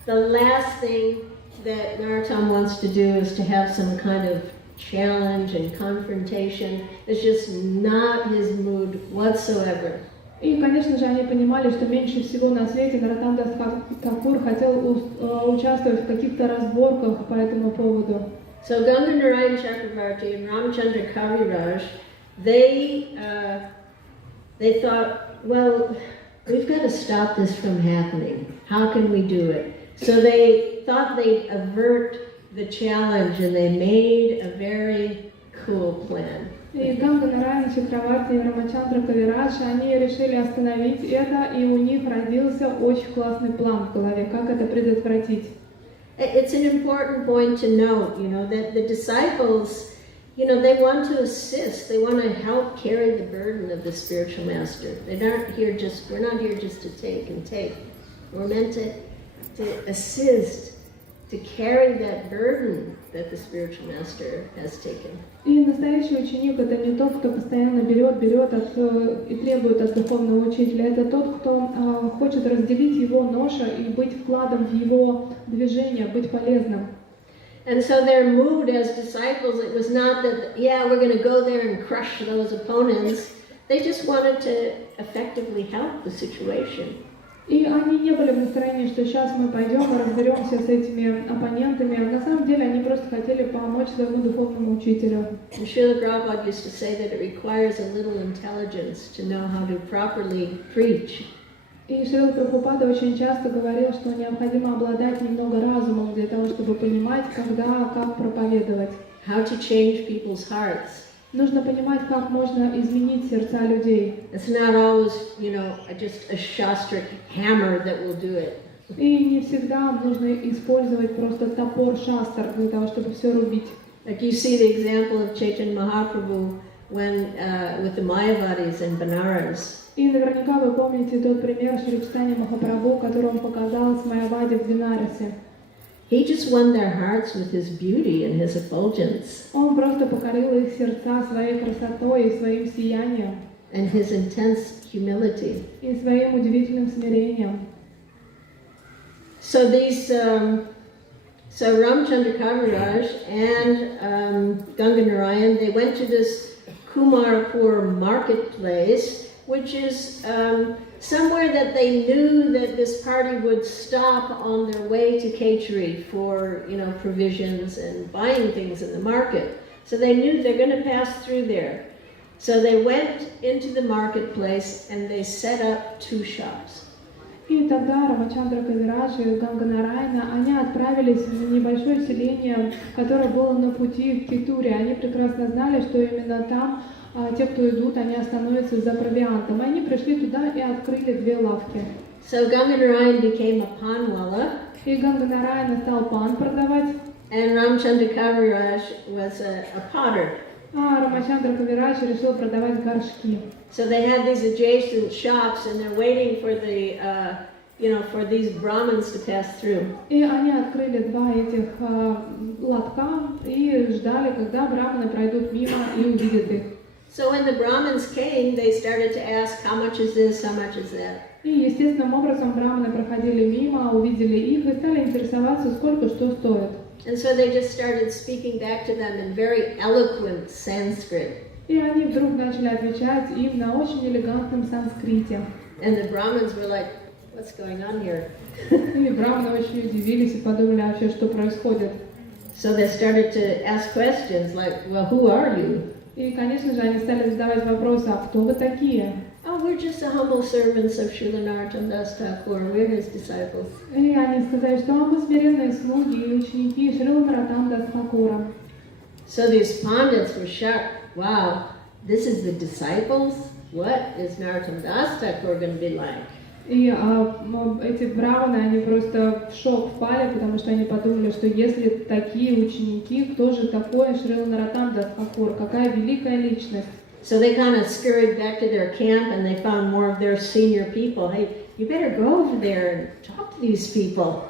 the last thing that Narottam wants to do is to have some kind of challenge and confrontation. It's just not his mood whatsoever. И, конечно же, они понимали, что меньше всего на свете Нароттам дас Thakур хотел участвовать в каких-то разборках по этому поводу. So Ganga Narayan Chakravarti and Ramchandra Kaviraj, they thought, well, we've got to stop this from happening. How can we do it? So they thought they'd avert the challenge, and they made a very cool plan. И Ганга Нараян Чакраварти и Рамачандра Кавирадж, они решили остановить это, и у них родился очень классный план в голове, как это предотвратить. It's an important point to note, that the disciples, they want to assist. They want to help carry the burden of the spiritual master. We're not here just to take and take. We're meant to assist, to carry that burden that the spiritual master has taken. И настоящий ученик — это не тот, кто постоянно берет и требует от духовного учителя. Это тот, кто хочет разделить его ноша и быть вкладом в его движение, быть полезным. And so their mood as disciples, it was not that, we're going to go there and crush those opponents. They just wanted to effectively help the situation. И они не были в настроении, что сейчас мы пойдем и разберемся с этими оппонентами. На самом деле они просто хотели помочь своему духовному учителю. And Srila Prabhupada used to say that it requires a little intelligence to know how to properly preach. И Шрила Прабхупада очень часто говорил, что необходимо обладать немного разумом для того, чтобы понимать, когда, как проповедовать. How to change people's hearts. Нужно понимать, как можно изменить сердца людей. It's not always, just a shastric hammer that will do it. И не всегда нужно использовать просто топор шастр для того, чтобы все рубить. Like you see the example of Chaitanya Mahaprabhu when with the Mayavadis in Benares. И наверняка вы помните тот пример Шри Чайтанья Махапрабху, который он показал с Майявади в Бенарасе. He just won their hearts with his beauty and his effulgence. Он просто покорил их сердца своей красотой и своим сиянием. And his intense humility. И своим удивительным смирением. So Ramchandra Kaviraj and Ganga Narayan, they went to this Kumarpur marketplace, which is somewhere that they knew that this party would stop on their way to Khetri for, provisions and buying things in the market. So they knew they're going to pass through there. So they went into the marketplace and they set up 2 shops. И тогда Рамачандра Кавирадж и Ганга Нараяна, они отправились в небольшое селение, которое было на пути к Кетуре. Они прекрасно знали, что именно там те, кто идут, они остановятся за провиантом. И они пришли туда и открыли 2 лавки. So Ganga Narayan became a panwala. И Ганга Нараяна стал пан продавать. And Ramchandra Kaviraj was a potter. А Рамачандра Кавирадж решил продавать горшки. So they had these adjacent shops, and they're waiting for the, for these Brahmins to pass through. И они открыли 2 этих лотка и ждали, когда браманы пройдут мимо и увидят их. So when the Brahmins came, they started to ask, how much is this, how much is that? И естественным образом браманы проходили мимо, увидели их и стали интересоваться, сколько что стоит. And so they just started speaking back to them in very eloquent Sanskrit. И они вдруг начали отвечать им на очень элегантном санскрите. And the Brahmins were like, what's going on here? И браманы очень удивились и подумали вообще, что происходит. So they started to ask questions like, well, who are you? И, конечно же, они стали задавать вопросы, а кто вы такие? Oh, we're just the humble servants of Srila Narottam Das Thakur. We're his disciples. И они сказали, что мы смиренные слуги и ученики Шрила Наротtam Das Thakura. So these pandits were shocked. Wow, this is the disciples? What is Narottam Das Thakur going to be like? И эти браманы, они просто в шок впали, потому что они подумали, что если такие ученики, кто же такой Шрила Наротtam Das Thakur, какая великая личность. So they kind of scurried back to their camp and they found more of their senior people. Hey, you better go over there and talk to these people.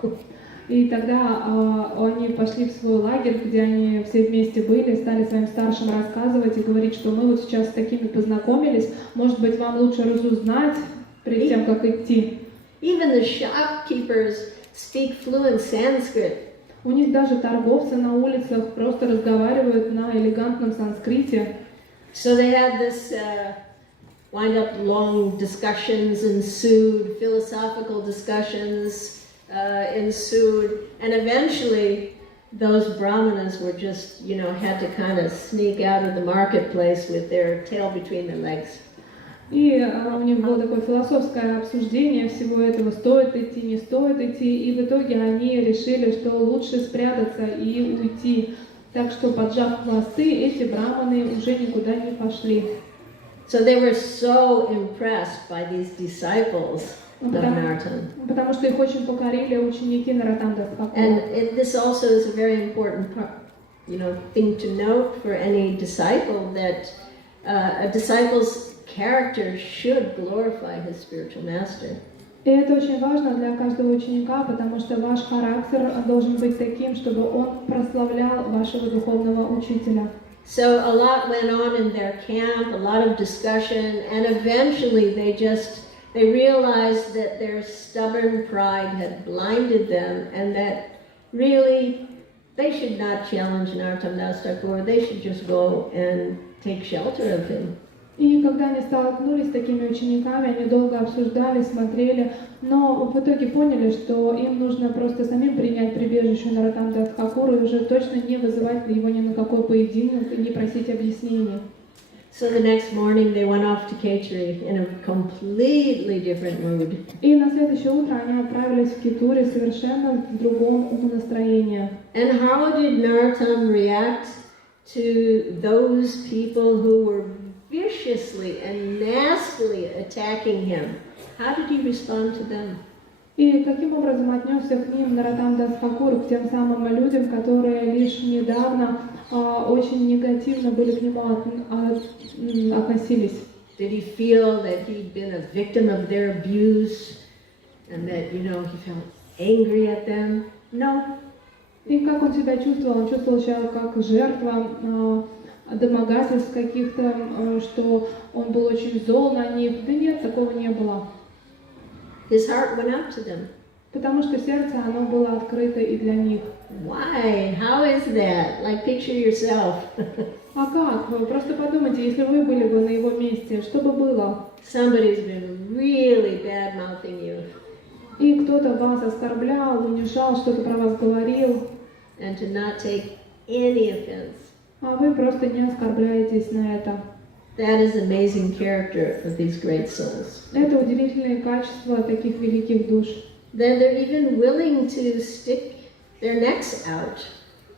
И тогда они пошли в свой лагерь, где они все вместе были, стали своим старшим рассказывать и говорить, что мы вот сейчас с такими познакомились, может быть, вам лучше разузнать перед тем, как идти. Even the shopkeepers speak fluent Sanskrit. У них даже торговцы на улицах просто разговаривают на элегантном санскрите. So they had this wind up long discussions ensued, philosophical discussions ensued, and eventually those brahmanas were just, had to kind of sneak out of the marketplace with their tail between their legs. И у них было такое философское обсуждение всего этого, стоит идти, не стоит идти, и в итоге они решили, что лучше спрятаться и уйти. Так что, поджав хвосты, эти браманы уже никуда не пошли. So they were so impressed by these disciples of Narottam. Потому что их очень покорили ученики Наротtam Das Thakura. And this also is a very important thing to note for any disciple, that a disciple's character should glorify his spiritual master. И это очень важно для каждого ученика, потому что ваш характер должен быть таким, чтобы он прославлял вашего духовного учителя. So a lot went on in their camp, a lot of discussion, and eventually they realized that their stubborn pride had blinded them, and that really they should not challenge Narottam Das Thakur. They should just go and take shelter of him. И когда они столкнулись с такими учениками, они долго обсуждали, смотрели, но в итоге поняли, что им нужно просто самим принять прибежище Наротtam Das Thakur и уже точно не вызывать его ни на какой поединок и не просить объяснений. So the next morning they went off to Khetri in a completely different mood. И на следующее утро они отправились в Кетури совершенно в другом умонастроении. And how did Narottam react to those people who were viciously and nastily attacking him? How did he respond to them? И каким образом отнесся к ним Наротtam Das Thakur, к тем самым людям, которые лишь недавно очень негативно были к нему относились? Did he feel that he'd been a victim of their abuse and that, he felt angry at them? No. И как он себя чувствовал? Он чувствовал себя как жертва домогательств каких-то, что он был очень зол на них. Да нет, такого не было. His heart went out to them. Потому что сердце, оно было открыто и для них. Why? How is that? Like, picture yourself. А как? Просто подумайте, если вы были бы на его месте, что бы было? Somebody's been really bad-mouthing you. И кто-то вас оскорблял, унижал, что-то про вас говорил. And to not take any offense. А вы просто не оскорбляетесь на это. That is amazing character of these great souls. Это удивительные качества таких великих душ. Then they're even willing to stick their necks out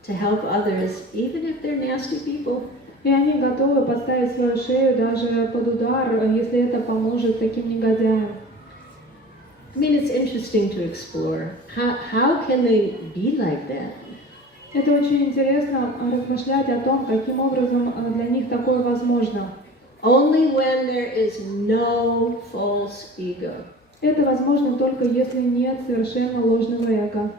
to help others, even if they're nasty people. И они готовы подставить свою шею даже под удар, если это поможет таким негодяям. I mean, it's interesting to explore. How can they be like that? Это очень интересно размышлять о том, каким образом для них такое возможно. Only when there is no false ego. Это возможно только если нет совершенно ложного эго.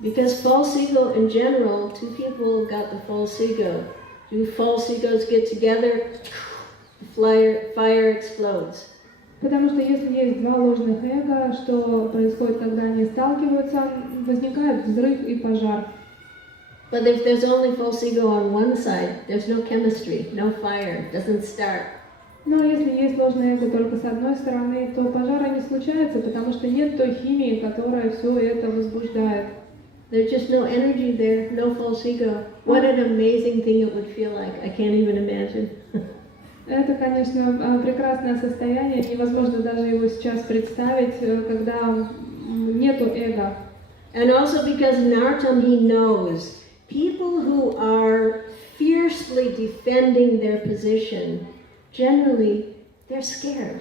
Because false ego in general, two people got the false ego. Do false egos get together? fire explodes. Потому что если есть два ложных эго, что происходит, когда они сталкиваются, возникает взрыв и пожар. But if there's only false ego on one side, there's no chemistry, no fire, doesn't start. Но если есть ложное эго только с одной стороны, то пожара не случается, потому что нет той химии, которая все это возбуждает. There's just no energy there, no false ego. What an amazing thing it would feel like. I can't even imagine. Это, конечно, прекрасное состояние, невозможно даже его сейчас представить, когда нету эго. And also because Nartam, he knows people who are fiercely defending their position, generally, they're scared.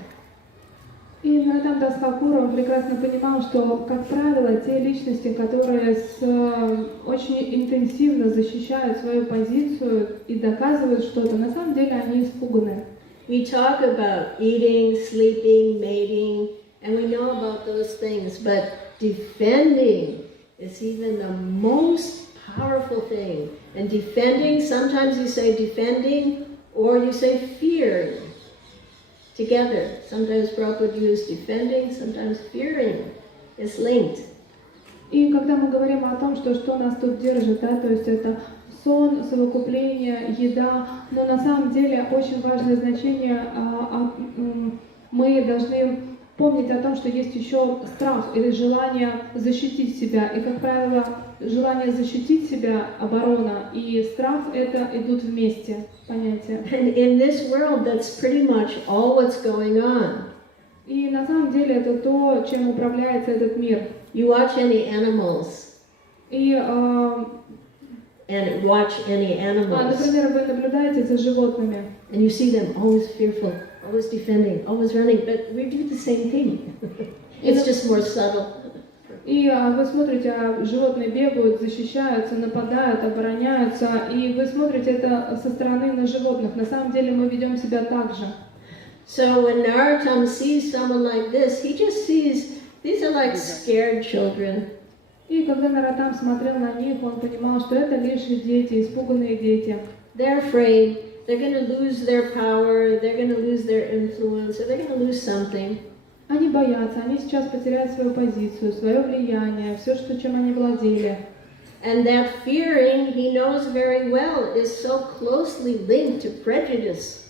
И Наротам Дас Тхакур прекрасно понимал, что, как правило, те личности, которые очень интенсивно защищают свою позицию и доказывают что-то, на самом деле они испуганы. We talk about eating, sleeping, mating, and we know about those things, but defending is even the most powerful thing. And defending, sometimes you say defending, or you say fearing. Together. Sometimes Prabhupada used defending, sometimes fearing. It's linked. И когда мы говорим о том, что нас тут держит, да, то есть это сон, совокупление, еда, но на самом деле очень важное значение, мы должны помнить о том, что есть еще страх или желание защитить себя. И, как правило, желание защитить себя, оборона, и страх это идут вместе понятия. And in this world, that's pretty much all what's going on. И на самом деле это то, чем управляется этот мир. You watch any animals. И, and watch any animals. Например, вы наблюдаете за животными. And you see them always fearful, always defending, always running, but we do the same thing. It's just more subtle. И вы смотрите, животные бегают, защищаются, нападают, обороняются, и вы смотрите это со стороны на животных. На самом деле мы ведем себя так же. So when Narottam sees someone like this, he just sees these are like scared children. И когда Наротам смотрел на них, он понимал, что это лишь дети, испуганные дети. They're afraid. They're going to lose their power. They're going to lose their influence. Or they're going to lose something. Они боятся, они сейчас потеряют свою позицию, свое влияние, все, чем они владели. And that fearing, he knows very well, is so closely linked to prejudice.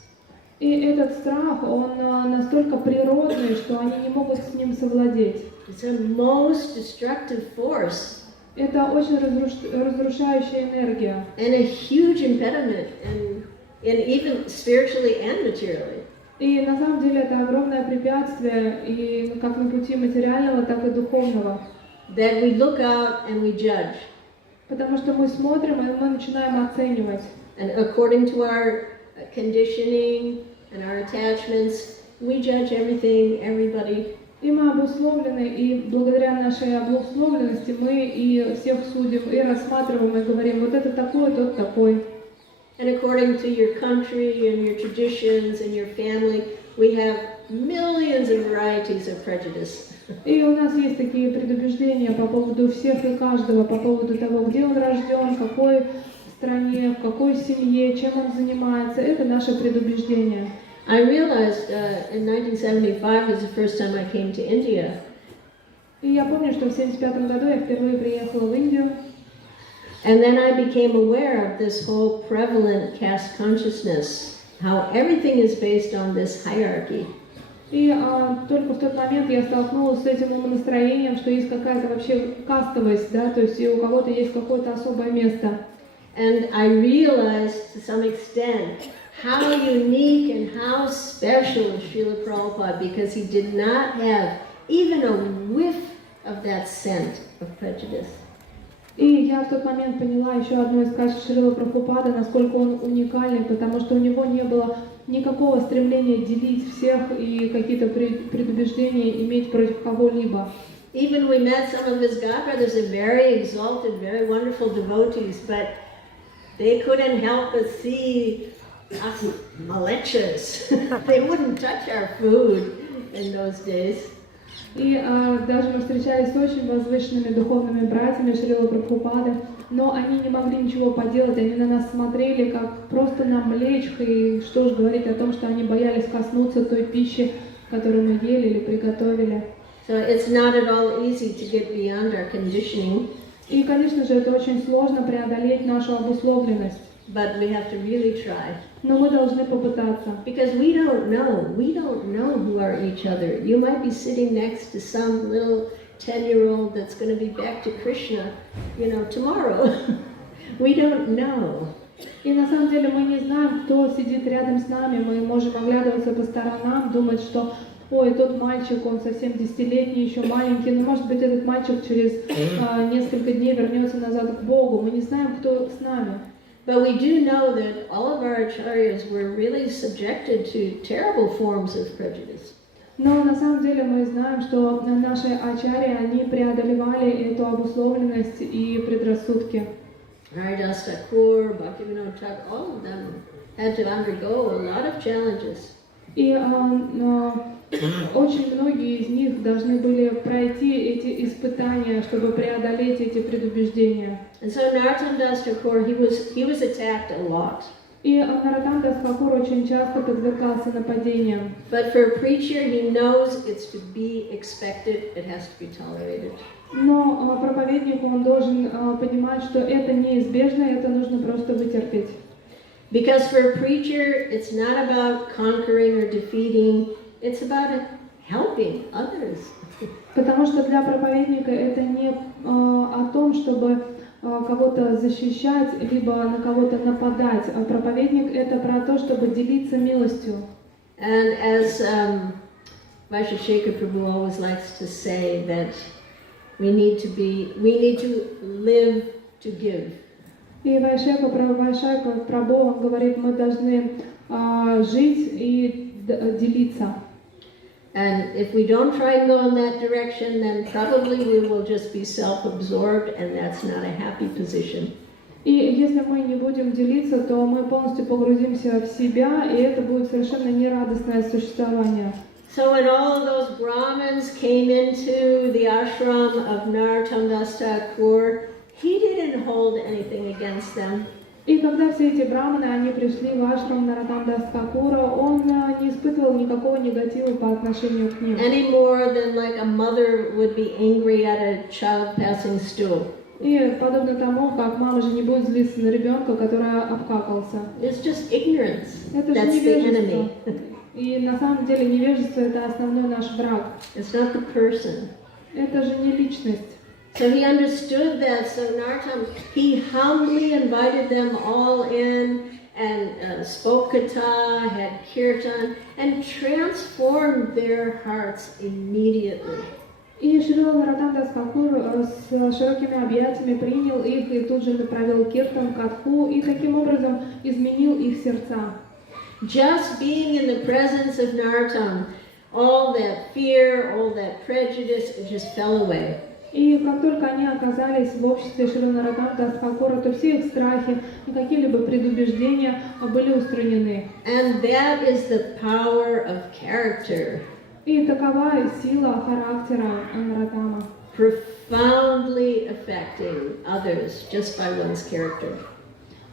И этот страх, он настолько природный, что они не могут с ним совладеть. It's a most destructive force. Это очень разрушающая энергия. And a huge impediment, and even spiritually and materially. И на самом деле это огромное препятствие, и как на пути материального, так и духовного. That we look out and we judge. Потому что мы смотрим, и мы начинаем оценивать. And according to our conditioning and our attachments, we judge everything, everybody. И мы обусловлены, и благодаря нашей обусловленности мы и всех судим, и рассматриваем, и говорим, вот это такой, тот такой. And according to your country and your traditions and your family, we have millions of varieties of prejudice. И у нас есть такие предубеждения по поводу всех и каждого, по поводу того, где он рожден, в какой стране, в какой семье, чем он занимается. Это наше предубеждение. I realized in 1975 was the first time I came to India. И я помню, что в 1975 году я впервые приехала в Индию. And then I became aware of this whole prevalent caste consciousness, how everything is based on this hierarchy. И только в тот момент я столкнулась с этим умонастроением, что есть какая-то вообще кастовость, да, то есть и у кого-то есть какое-то особое место. And I realized to some extent how unique and how special is Srila Prabhupada, because he did not have even a whiff of that scent of prejudice. И я в тот момент поняла еще одно из качеств Шрилы Прабхупады, насколько он уникальный, потому что у него не было никакого стремления делить всех и какие-то предубеждения иметь против кого-либо. Even we met some of his godbrothers, are very exalted, very wonderful devotees, but they couldn't help but see us malechas. They wouldn't touch our food in those days. И даже мы встречались с очень возвышенными духовными братьями Шрилы Прабхупады. но они не могли ничего поделать, они на нас смотрели, как просто на млечка, и что уж говорить о том, что они боялись коснуться той пищи, которую мы ели или приготовили. So it's not at all easy to get beyond our conditioning. И, конечно же, это очень сложно преодолеть нашу обусловленность. But we have to really try. Но мы должны попытаться. Because we don't know who are each other. You might be sitting next to some little 10-year-old that's going to be back to Krishna, tomorrow. We don't know. И на самом деле мы не знаем, кто сидит рядом с нами. Мы можем оглядываться по сторонам, думать, что ой, тот мальчик, он совсем 10-летний, еще маленький, но может быть этот мальчик через несколько дней вернется назад к Богу. Мы не знаем, кто с нами. But we do know that all of our acharyas were really subjected to terrible forms of prejudice. Но на самом деле мы знаем, что наши ачарьи, они преодолевали эту обусловленность и предрассудки. Haridas Thakur, Bhaktivinoda Thakur, all of them had to undergo a lot of challenges. И очень многие из них должны были пройти эти испытания, чтобы преодолеть эти предубеждения. And so Narottam Das Thakur, he was attacked a lot. И Нароттам Дас Тхакур очень часто подвергался нападениям. But for a preacher, he knows it's to be expected, it has to be tolerated. Но проповеднику он должен понимать, что это неизбежно, это нужно просто вытерпеть. Because for a preacher, it's not about conquering or defeating, it's about helping others. Потому что для проповедника это не о том, чтобы кого-то защищать, либо на кого-то нападать. А проповедник это про то, чтобы делиться милостью. And as Vaisheshekar Prabhu always likes to say that we need to live to give. И Вайшека Прабhu, он говорит, мы должны жить и делиться. And if we don't try and go in that direction, then probably we will just be self-absorbed, and that's not a happy position. И если мы не будем делиться, то мы полностью погрузимся в себя, и это будет совершенно нерадостное существование. So when all of those Brahmins came into the ashram of Narottam Das Thakur, he didn't hold anything against them. И когда все эти браманы, они пришли в ашрам Нароттам Дас Тхакура, он не испытывал никакого негатива по отношению к ним. Any more than like a mother would be angry at a child passing stool. И подобно тому, как мама же не будет злиться на ребенка, который обкакался. It's just ignorance. Это же That's the невежество. enemy. И на самом деле невежество это основной наш враг. It's not the person. Это же не личность. So he understood that. So Narottam, he humbly invited them all in and spoke katha, had kirtan, and transformed their hearts immediately. И Шрила Нароттам Дас Тхакур с широкими объятиями принял их и тут же провел киртан, катху и таким образом изменил их сердца. Just being in the presence of Narottam, all that fear, all that prejudice, it just fell away. И как только они оказались в обществе Шрила Нароттам Дас Тхакура, то все их страхи и какие-либо предубеждения были устранены. And that is the power of character. И такова сила характера Нароттама. Profoundly affecting others just by one's character.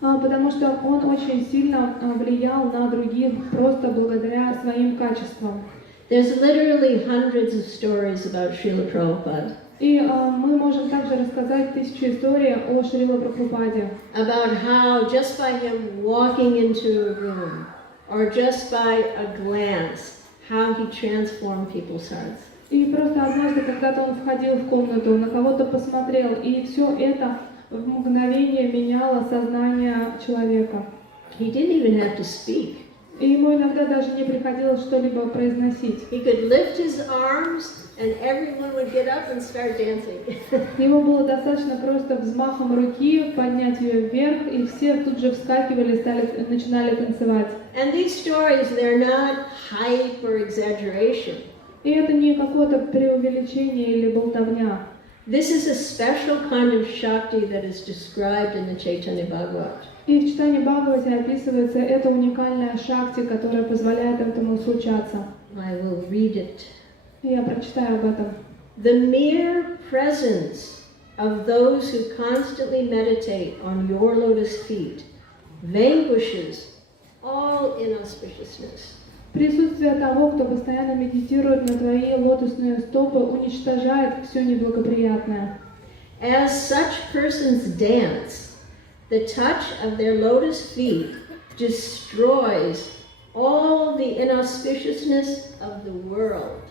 Потому что он очень сильно влиял на других просто благодаря своим качествам. There's literally hundreds of stories about Srila Prabhupada. И мы можем также рассказать 1000 историй о Шрила Прабхупаде. About how just by him walking into a room or just by a glance, how he transformed people's hearts. И просто однажды, когда-то он входил в комнату, на кого-то посмотрел, и все это в мгновение меняло сознание человека. He didn't even have to speak. И ему иногда даже не приходилось что-либо произносить. He could lift his arms and everyone would get up and start dancing. Ему было достаточно просто взмахом руки поднять ее вверх, и все тут же вскакивали, начинали танцевать. And these stories, they're not hype or exaggeration. И это не какое-то преувеличение или болтовня. This is a special kind of Shakti that is described in the Chaitanya Bhagavat. И в читании Бхагавати описывается эта уникальная шакти, которая позволяет этому случаться. I will read it. И я прочитаю об этом. The mere presence of those who constantly meditate on your lotus feet vanquishes all inauspiciousness. Присутствие того, кто постоянно медитирует на твои лотосные стопы, уничтожает все неблагоприятное. As such persons dance, the touch of their lotus feet destroys all the inauspiciousness of the world.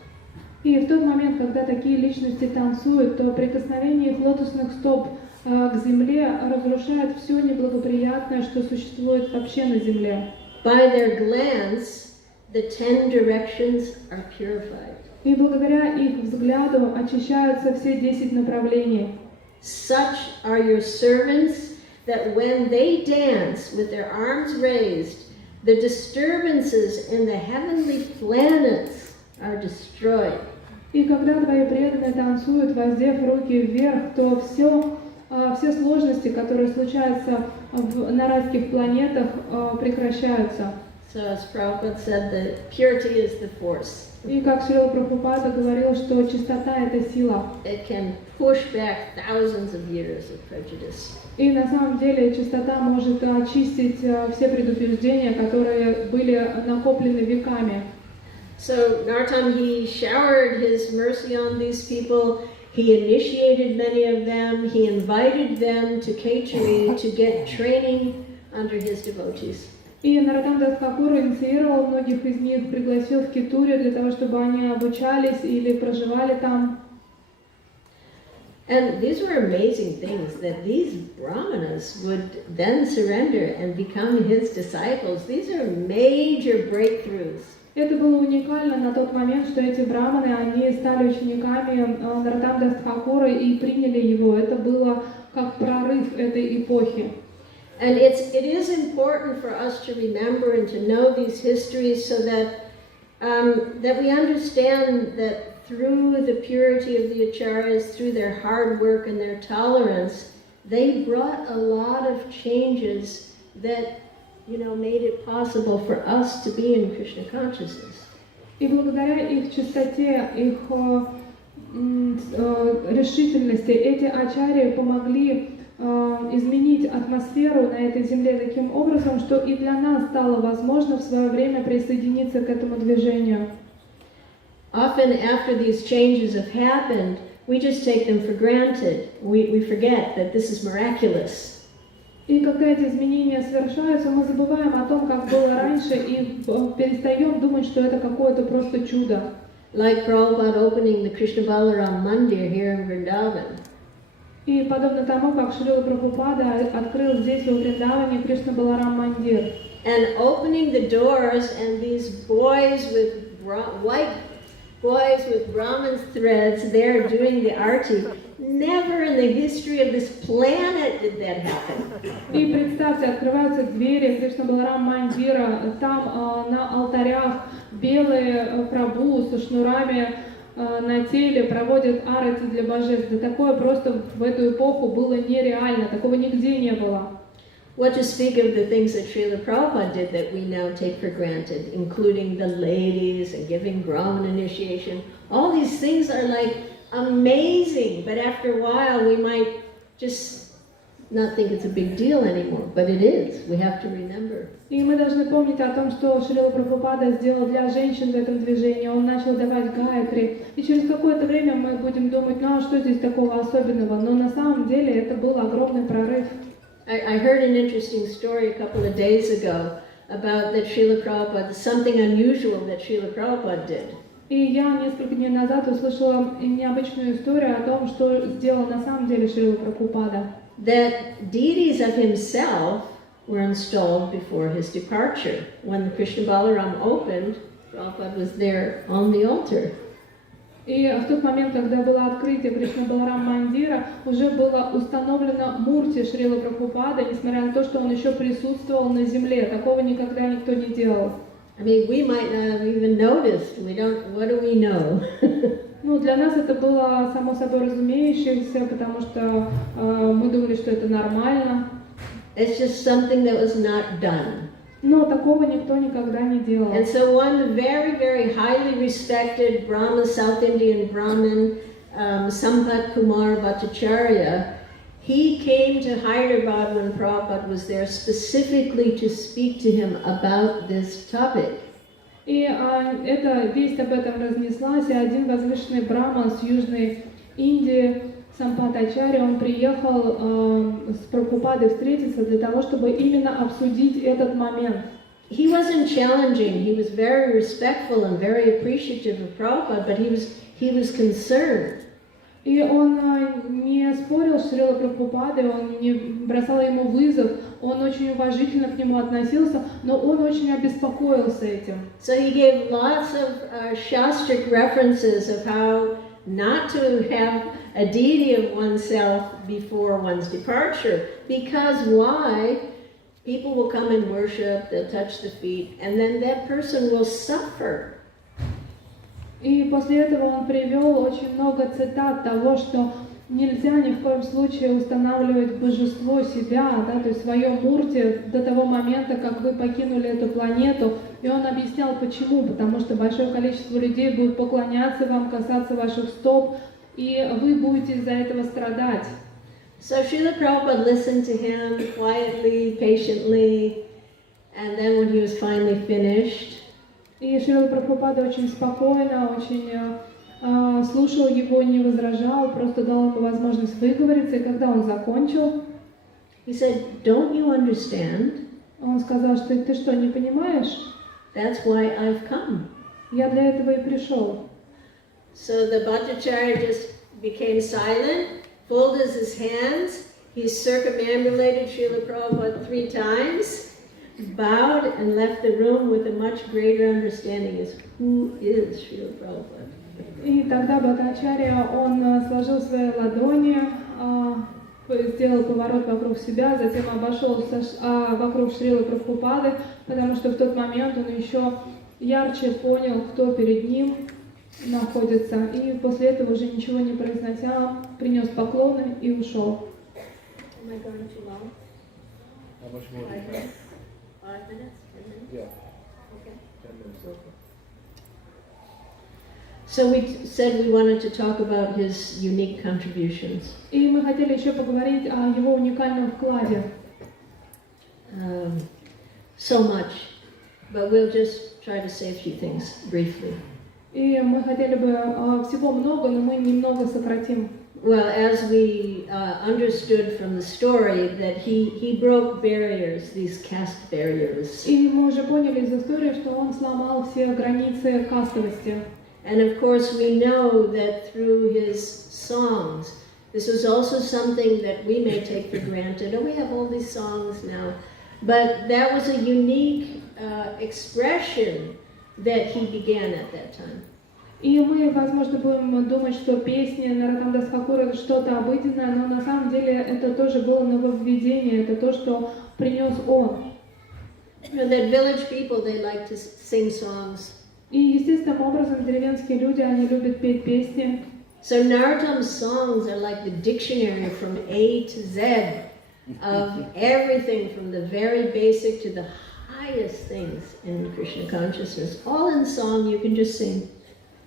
И в тот момент, когда такие личности танцуют, то прикосновение их лотосных стоп к земле разрушает все неблагоприятное, что существует вообще на земле. By their glance, the 10 directions are purified. И благодаря их взгляду очищаются все 10 направлений. Such are your servants that when they dance with their arms raised, the disturbances in the heavenly planets are destroyed. И когда твои преданные танцуют, воздев руки вверх, то все сложности, которые случаются на райских планетах, прекращаются. So as Prabhupada said, the purity is the force. И как Шрила Прабхупада говорил, что чистота — это сила. It can push back thousands of years of prejudice. И на самом деле чистота может очистить все предубеждения, которые были накоплены веками. So Narottam, he showered his mercy on these people. He initiated many of them. He invited them to Khetri to get training under his devotees. И Нароттам Дас Тхакур инициировал многих из них, пригласил в Кетурию для того, чтобы они обучались или проживали там. And these were amazing things, that these brahmanas would then surrender and become his disciples. These are major breakthroughs. Это было уникально на тот момент, что эти браманы, они стали учениками Нароттам Дас Тхакура и приняли его. Это было как прорыв этой эпохи. And it is important for us to remember and to know these histories so that we understand that through the purity of the acharyas, through their hard work and their tolerance, they brought a lot of changes that, made it possible for us to be in Krishna consciousness. И благодаря их чистоте, их решительности, эти ачарьи помогли изменить атмосферу на этой земле таким образом, что и для нас стало возможно в свое время присоединиться к этому движению. Often after these changes have happened, we just take them for granted. We forget that this is miraculous. И когда эти изменения совершаются, мы забываем о том, как было раньше, и перестаем думать, что это какое-то просто чудо. Like Prabhupada opening the Krishna Balaram Mandir here in Vrindavan. И подобно тому, как Шрила Прабхупада открыл здесь, во Вриндаване, Кришна Баларам Мандир. And opening the doors, and these boys with white boys with Brahmin threads there doing the arti. Never in the history of this planet did that happen. И представьте, открываются двери Кришна Баларам Мандира, там на алтарях белые прабху со шнурами на теле проводят арати для божеств. Да такое просто в эту эпоху было нереально, такого нигде не было. What to speak of the things that Srila Prabhupada did that we now take for granted, including the ladies and giving Brahman initiation. All these things are like amazing, but after a while we might just not think it's a big deal anymore, but it is. We have to remember. И мы должны помнить о том, что Шрила Прабхупада сделал для женщин в этом движении. Он начал давать гайатри. И через какое-то время мы будем думать, ну а что здесь такого особенного? Но на самом деле это был огромный прорыв. I heard an interesting story a couple of days ago about that Srila Prabhupada, something unusual that Srila Prabhupada did. И я несколько дней назад услышала необычную историю о том, что сделал на самом деле Шрила Прабхупада. That deities of himself were installed before his departure. When Krishna Balaram opened, Prabhupada was there on the altar. И в тот момент, когда было открытие Кришна Баларам Мандира, уже было установлено мурти Шрила Прабхупада, несмотря на то, что он еще присутствовал на земле. Такого никогда никто не делал. I mean, we might not have even noticed. What do we know? Ну, для нас это было само собой разумеющееся, потому что мы думали, что это нормально. It's just something that was not done. Но такого никто никогда не делал. And so one very, very highly respected Brahma, South Indian Brahmin, Sampath Kumar Bhattacharya, he came to Hyderabad when Prabhupada was there specifically to speak to him about this topic. И эта весть об этом разнеслась, и один возвышенный браман с Южной Индии, Сампатачарья, он приехал с Прабхупадой встретиться для того, чтобы именно обсудить этот момент. He wasn't challenging, he was very respectful and very appreciative of Prabhupada, but he was concerned. И он не спорил с Шрилой Прабхупадой, он не бросал ему вызов, он очень уважительно к нему относился, но он очень обеспокоился этим. So he gave lots of shastric references of how not to have a deity of oneself before one's departure, because why? People will come and worship, they'll touch the feet, and then that person will suffer. И после этого он привел очень много цитат того, что нельзя ни в коем случае устанавливать божество себя, да, то есть свое мурти до того момента, как вы покинули эту планету. И он объяснял почему, потому что большое количество людей будет поклоняться вам, касаться ваших стоп, и вы будете из-за этого страдать. So Srila Prabhupada listened to him quietly, patiently, and then when he was finally finished, И Шрила Прабхупада очень спокойно, очень слушал его, не возражал, просто дал ему возможность выговориться. И когда он закончил, he said, "Don't you understand? он сказал, что ты что, не понимаешь? That's why I've come." Я для этого и пришел. So the Bhattacharya just became silent, folded his hands, he circumambulated Srila Prabhupada 3 times, bowed and left the room with a much greater understanding as who is Srila Prabhupada. И тогда Бхаттачарья, он сложил свои ладони, сделал поворот вокруг себя, затем обошел вокруг Шрилы Прабхупады, потому что в тот момент он еще ярче понял, кто перед ним находится. И после этого уже ничего не произнося, принес поклоны и ушел. Am I going too long? How much more? 5 minutes? 5 minutes? 10 minutes? Yeah, Okay. 10 minutes. So we said we wanted to talk about his unique contributions. И мы хотели еще поговорить о его уникальном вкладе. So much, but we'll just try to say a few things briefly. И мы хотели бы всего много, но мы немного сократим. Well, as we understood from the story, that he broke barriers, these caste barriers. И мы уже поняли из истории, что он сломал все границы кастовости. And of course, we know that through his songs, this is also something that we may take for granted. Oh, we have all these songs now. But that was a unique expression that he began at that time. И мы, возможно, будем думать, что песни Нароттам-дас Тхакура это что-то обыденное, но на самом деле это тоже было нововведение, это то, что принес он. You know, that village people, they like to sing songs. И естественным образом деревенские люди, они любят петь песни. So Narottam's songs are like the dictionary from A to Z of everything from the very basic to the highest things in Krishna consciousness. All in song, you can just sing.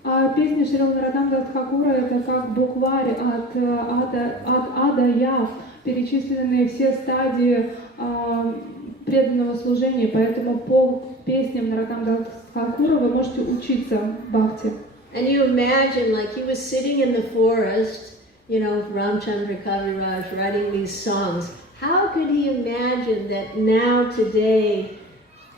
А песни Шрилы Нароттам-дас Тхакура это как букварь от ада яв, перечисленные все стадии преданного служения, поэтому по песням Нароттам-дас Тхакура вы можете учиться бхакти. And you imagine, like he was sitting in the forest, you know, Ramchandra Kaviraj writing these songs. How could he imagine that now, today,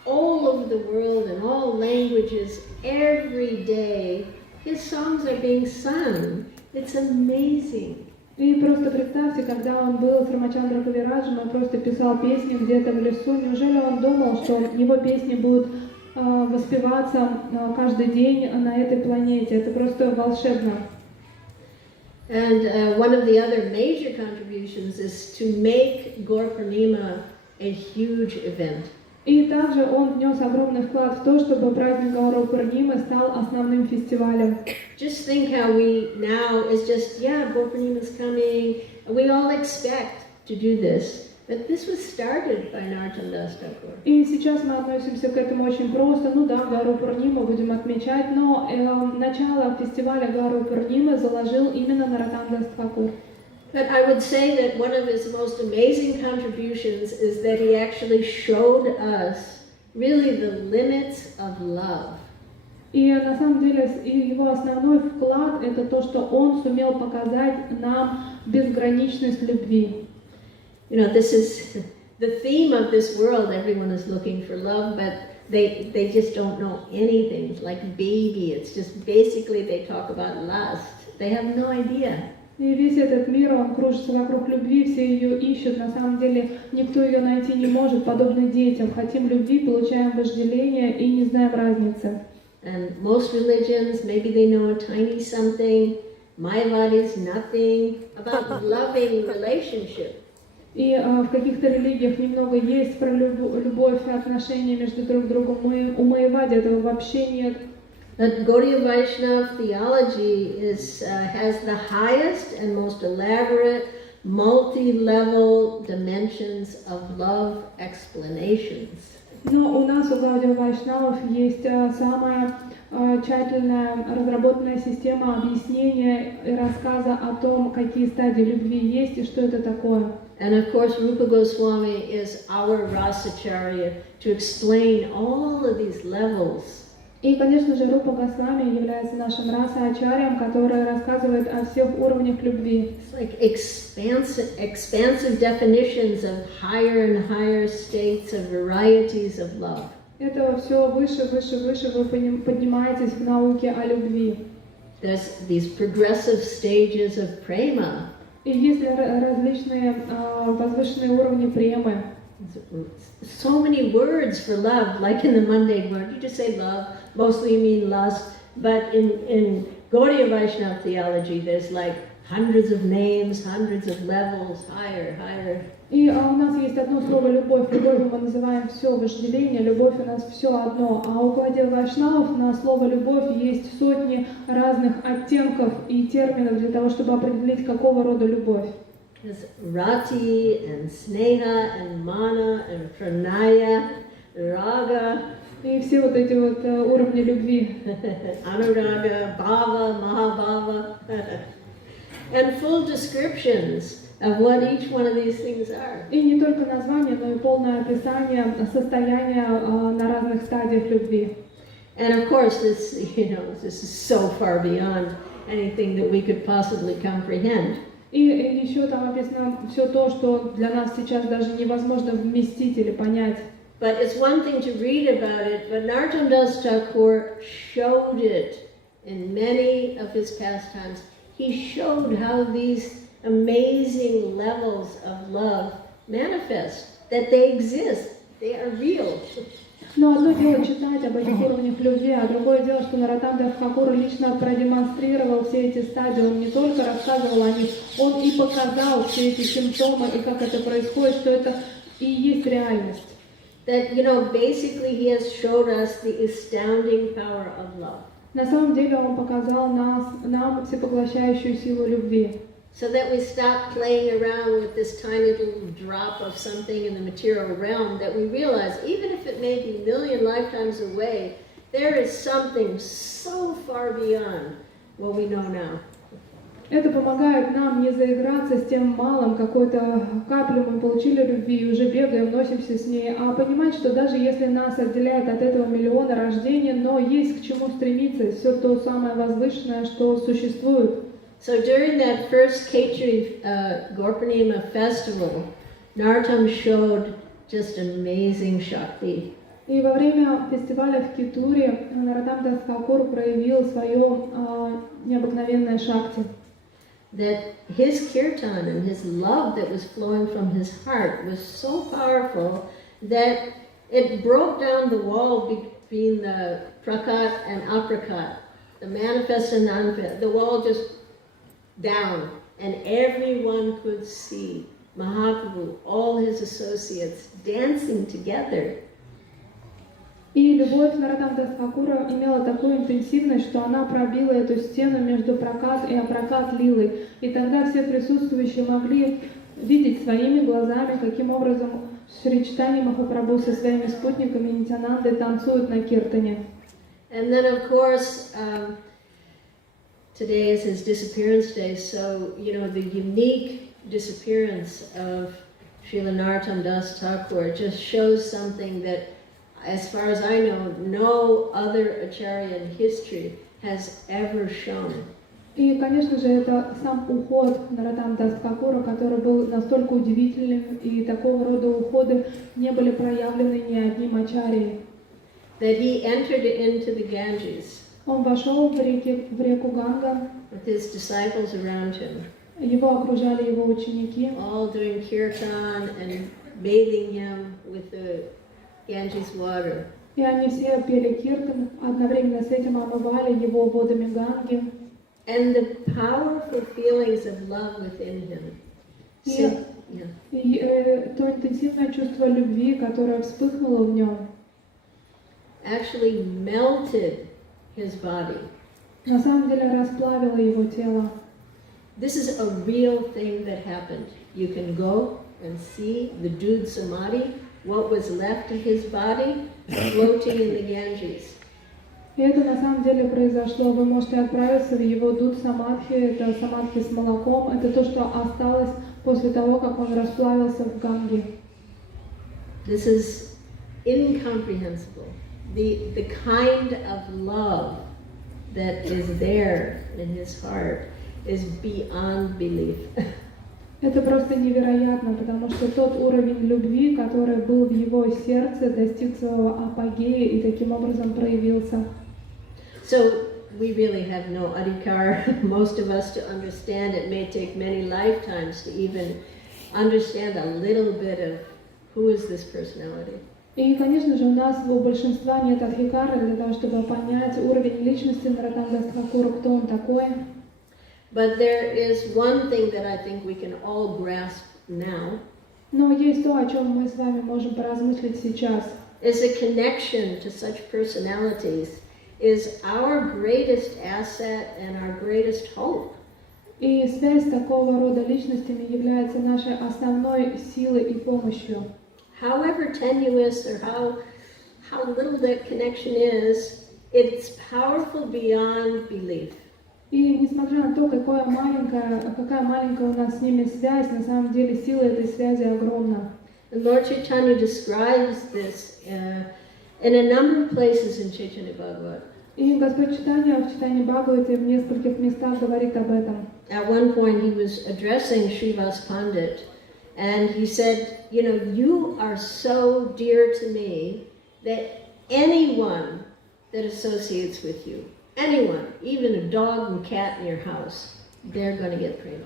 all over the world in all languages, every day, his songs are being sung? It's amazing. И просто представьте, когда он был с Рамачандра Кавираджем, он просто писал песни где-то в лесу. Неужели он думал, что его песни будут воспеваться каждый день на этой планете? Это просто волшебно. And one of the other major contributions is to make Gaur Purnima a huge event. И также он внес огромный вклад в то, чтобы праздник Гаура Пурнимы стал основным фестивалем. Just think how we now is just, yeah, Gaur Purnima is coming. We all expect to do this. But this was started by Narottam Das Thakur. И сейчас мы относимся к этому очень просто. Ну да, Гару Пурниму будем отмечать, но начало фестиваля Гару Пурнимы заложил именно Наротам Дас Тхакур. But I would say that one of his most amazing contributions is that he actually showed us really the limits of love. И на самом деле его основной вклад это то, что он сумел показать нам безграничность любви. You know, this is the theme of this world. Everyone is looking for love, but they just don't know anything. It's like baby. It's just basically they talk about lust. They have no idea. И весь этот мир, он кружится вокруг любви, все ее ищут. На самом деле никто ее найти не может, подобно детям. Хотим любви, получаем вожделение и не знаем разницы. And most religions, maybe they know a tiny something. Mayavad is nothing about loving relationship. И в каких-то религиях немного есть про любовь и отношения между друг другом. У Майявади этого вообще нет. That Gaudiya Vaishnava theology has the highest and most elaborate, multi-level dimensions of love explanations. Но у нас, у Гаудия Вайшнавов, есть самая тщательная разработанная система объяснения и рассказа о том, какие стадии любви есть и что это такое. And of course, Rupa Goswami is our Rasacharya to explain all of these levels. И, конечно же, Рупа Госвами является нашим раса-ачарьям, который рассказывает о всех уровнях любви. It's like expansive definitions of higher and higher states of varieties of love. Это все выше, выше, выше вы поднимаетесь в науке о любви. There's these progressive stages of prema. И есть различные возвышенные уровни премы. So many words for love, like in the mundane world. You just say love, mostly you mean lust. But in Gaudiya Vaishnava theology, there's like hundreds of names, hundreds of levels, higher, higher. И у нас есть одно слово «любовь». Любовью мы называем все вожделение, любовь у нас все одно. А у Гауди Вайшнавов на слово «любовь» есть сотни разных оттенков и терминов для того, чтобы определить, какого рода любовь. There's rati and sneha and mana and pranaya, raga. И все вот эти вот уровни любви. Anuraga, bhava, mahabhava. And full descriptions of what each one of these things are. И не только название, но и полное описание состояния на разных стадиях любви. And of course, this is so far beyond anything that we could possibly comprehend. И еще там описано все то, что для нас сейчас даже невозможно вместить или понять. But it's one thing to read about it, but Narottam Das Thakur showed it in many of his pastimes. He showed how these amazing levels of love manifest, that they exist, they are real. Но одно дело читать об этих уровнях любви, а другое дело, что Наротам Дас Тхакур лично продемонстрировал все эти стадии. Он не только рассказывал о них, он и показал все эти симптомы и как это происходит, что это и есть реальность. That, basically he has showed us the astounding power of love. На самом деле он показал нам всепоглощающую силу любви. So that we stop playing around with this tiny little drop of something in the material realm, that we realize, even if it may be a million lifetimes away, there is something so far beyond what we know now. Это помогает нам не заиграться с тем малым, какой-то каплю мы получили любви и уже бегаем, носимся с ней, а понимать, что даже если нас отделяет от этого миллиона рождений, но есть к чему стремиться, все то самое возвышенное, что существует. So during that first Khetri Gaurpurnima festival, Narottam showed just amazing Shakti. И во время фестиваля в Кетуре Наротам Дас Тхакур проявил свое необыкновенное шакти. That his kirtan and his love that was flowing from his heart was so powerful that it broke down the wall between the prakat and aprakat, the manifest and non-manifest. The wall just down, and everyone could see Mahaprabhu, all his associates, dancing together. И любовь Наротам Дас Тхакура имела такую интенсивность, что она пробила эту стену между пракат и апракат лилой. И тогда все присутствующие могли видеть своими глазами, каким образом Шри Чайтанья Махапрабху со своими спутниками Нитянанды танцуют на киртане. And then, of course, today is his disappearance day, so, the unique disappearance of Srila Narottam Das Thakur just shows something that, as far as I know, no other acharya in history has ever shown. И, конечно же, это сам уход Нароттам Дас Тхакура, который был настолько удивительным, и такого рода уходы не были проявлены ни одним ачарьей. That he entered into the Ganges Он вошел в реку Ганга, with his disciples around him, его окружали его ученики, all doing kirtan and bathing him with the Ganges water. и они все пели киртан, одновременно с этим омывали его водами Ганги. And the powerful feelings of love within him. Yeah. И то интенсивное чувство любви, которое вспыхнуло в нем, Actually melted his body. на самом деле расплавило его тело. This is a real thing that happened. You can go and see the dude Samadhi, what was left of his body, floating in the Ganges. И это на самом деле произошло. Вы можете отправиться в его дуд самадхи, это самадхи с молоком, это то, что осталось после того, как он расплавился в Ганге. This is incomprehensible. The kind of love that is there in his heart is beyond belief. Это просто невероятно, потому что тот уровень любви, который был в его сердце, достиг своего апогея и таким образом проявился. So we really have no adhikar, most of us, to understand. It may take many lifetimes to even understand a little bit of who is this personality. И, конечно же, у нас у большинства нет адхикара для того, чтобы понять уровень личности Нароттам Дас Тхакура, кто он такой. But there is one thing that I think we can all grasp now. Но есть то, о чем мы с вами можем поразмыслить сейчас. Is a connection to such personalities is our greatest asset and our greatest hope. И связь с такого рода личностями является нашей основной силой и помощью. However tenuous or how little that connection is, it's powerful beyond belief. И несмотря на то, какая маленькая у нас с ними связь, на самом деле сила этой связи огромна. And Lord Chaitanya describes this in a number of places in Chaitanya Bhagavat. И Господь Чайтанья в Чайтанье Бхагавате в нескольких местах говорит об этом. At one point he was addressing Srivas Pandit, and he said, you are so dear to me that anyone that associates with you, anyone, even a dog and cat in your house, they're going to get prema.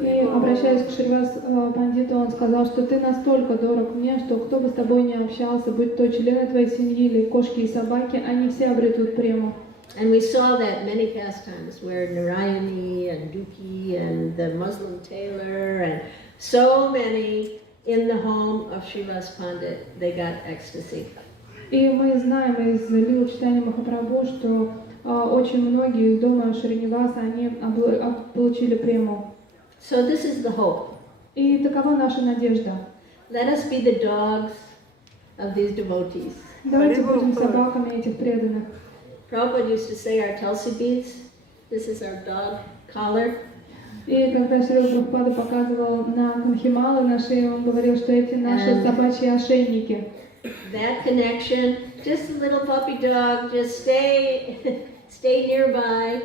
И обращаясь к Шривас Пандиту, он сказал, что ты настолько дорог мне, что кто бы с тобой ни общался, будь то члены твоей семьи или кошки и собаки, они все обретут прему. And we saw that many pastimes where Narayani and Duki and the Muslim tailor and so many in the home of Srivas Pandit, they got ecstasy. И мы знаем из Лил Чайтаньи Махапрабху, что очень многие из дома Шриниваса, они получили прему. So this is the hope. И такова наша надежда. Let us be the dogs of these devotees. Давайте будем собаками этих преданных. Prabhupada used to say our Tulsi beads, this is our dog collar. И когда Шрила Прабхупада показывал на Камхималы на шее, он говорил, что эти наши собачьи ошейники. That connection, just a little puppy dog, just stay nearby.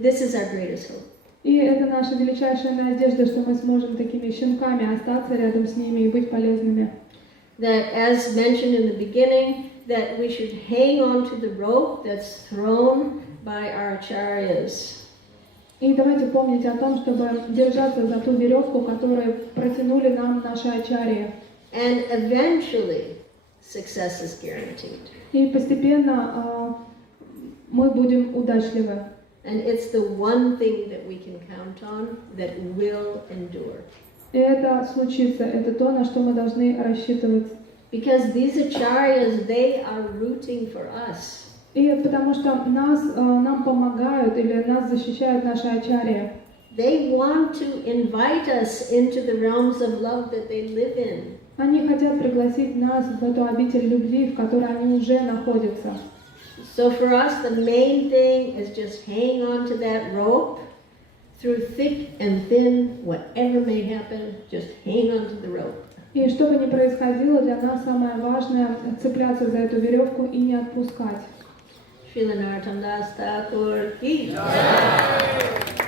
This is our greatest hope. И это наша величайшая надежда, что мы сможем такими щенками остаться рядом с ними и быть полезными. That, as mentioned in the beginning, that we should hang on to the rope that's thrown by our acharyas. И давайте помнить о том, чтобы держаться за ту веревку, которую протянули нам наши ачарьи. And eventually, success is guaranteed. И постепенно мы будем удачливы. And it's the one thing that we can count on that will endure. И это случится, это то, на что мы должны рассчитывать. Because these acharyas, they are rooting for us. И потому что нам помогают или нас защищают наши ачарьи. They want to invite us into the realms of love that they live in. Они хотят пригласить нас в эту обитель любви, в которой они уже находятся. So for us, the main thing is just hang on to that rope through thick and thin, whatever may happen, just hang on to the rope. И что бы ни происходило, для нас самое важное цепляться за эту веревку и не отпускать. Srila Narottam Das Thakur ki jai.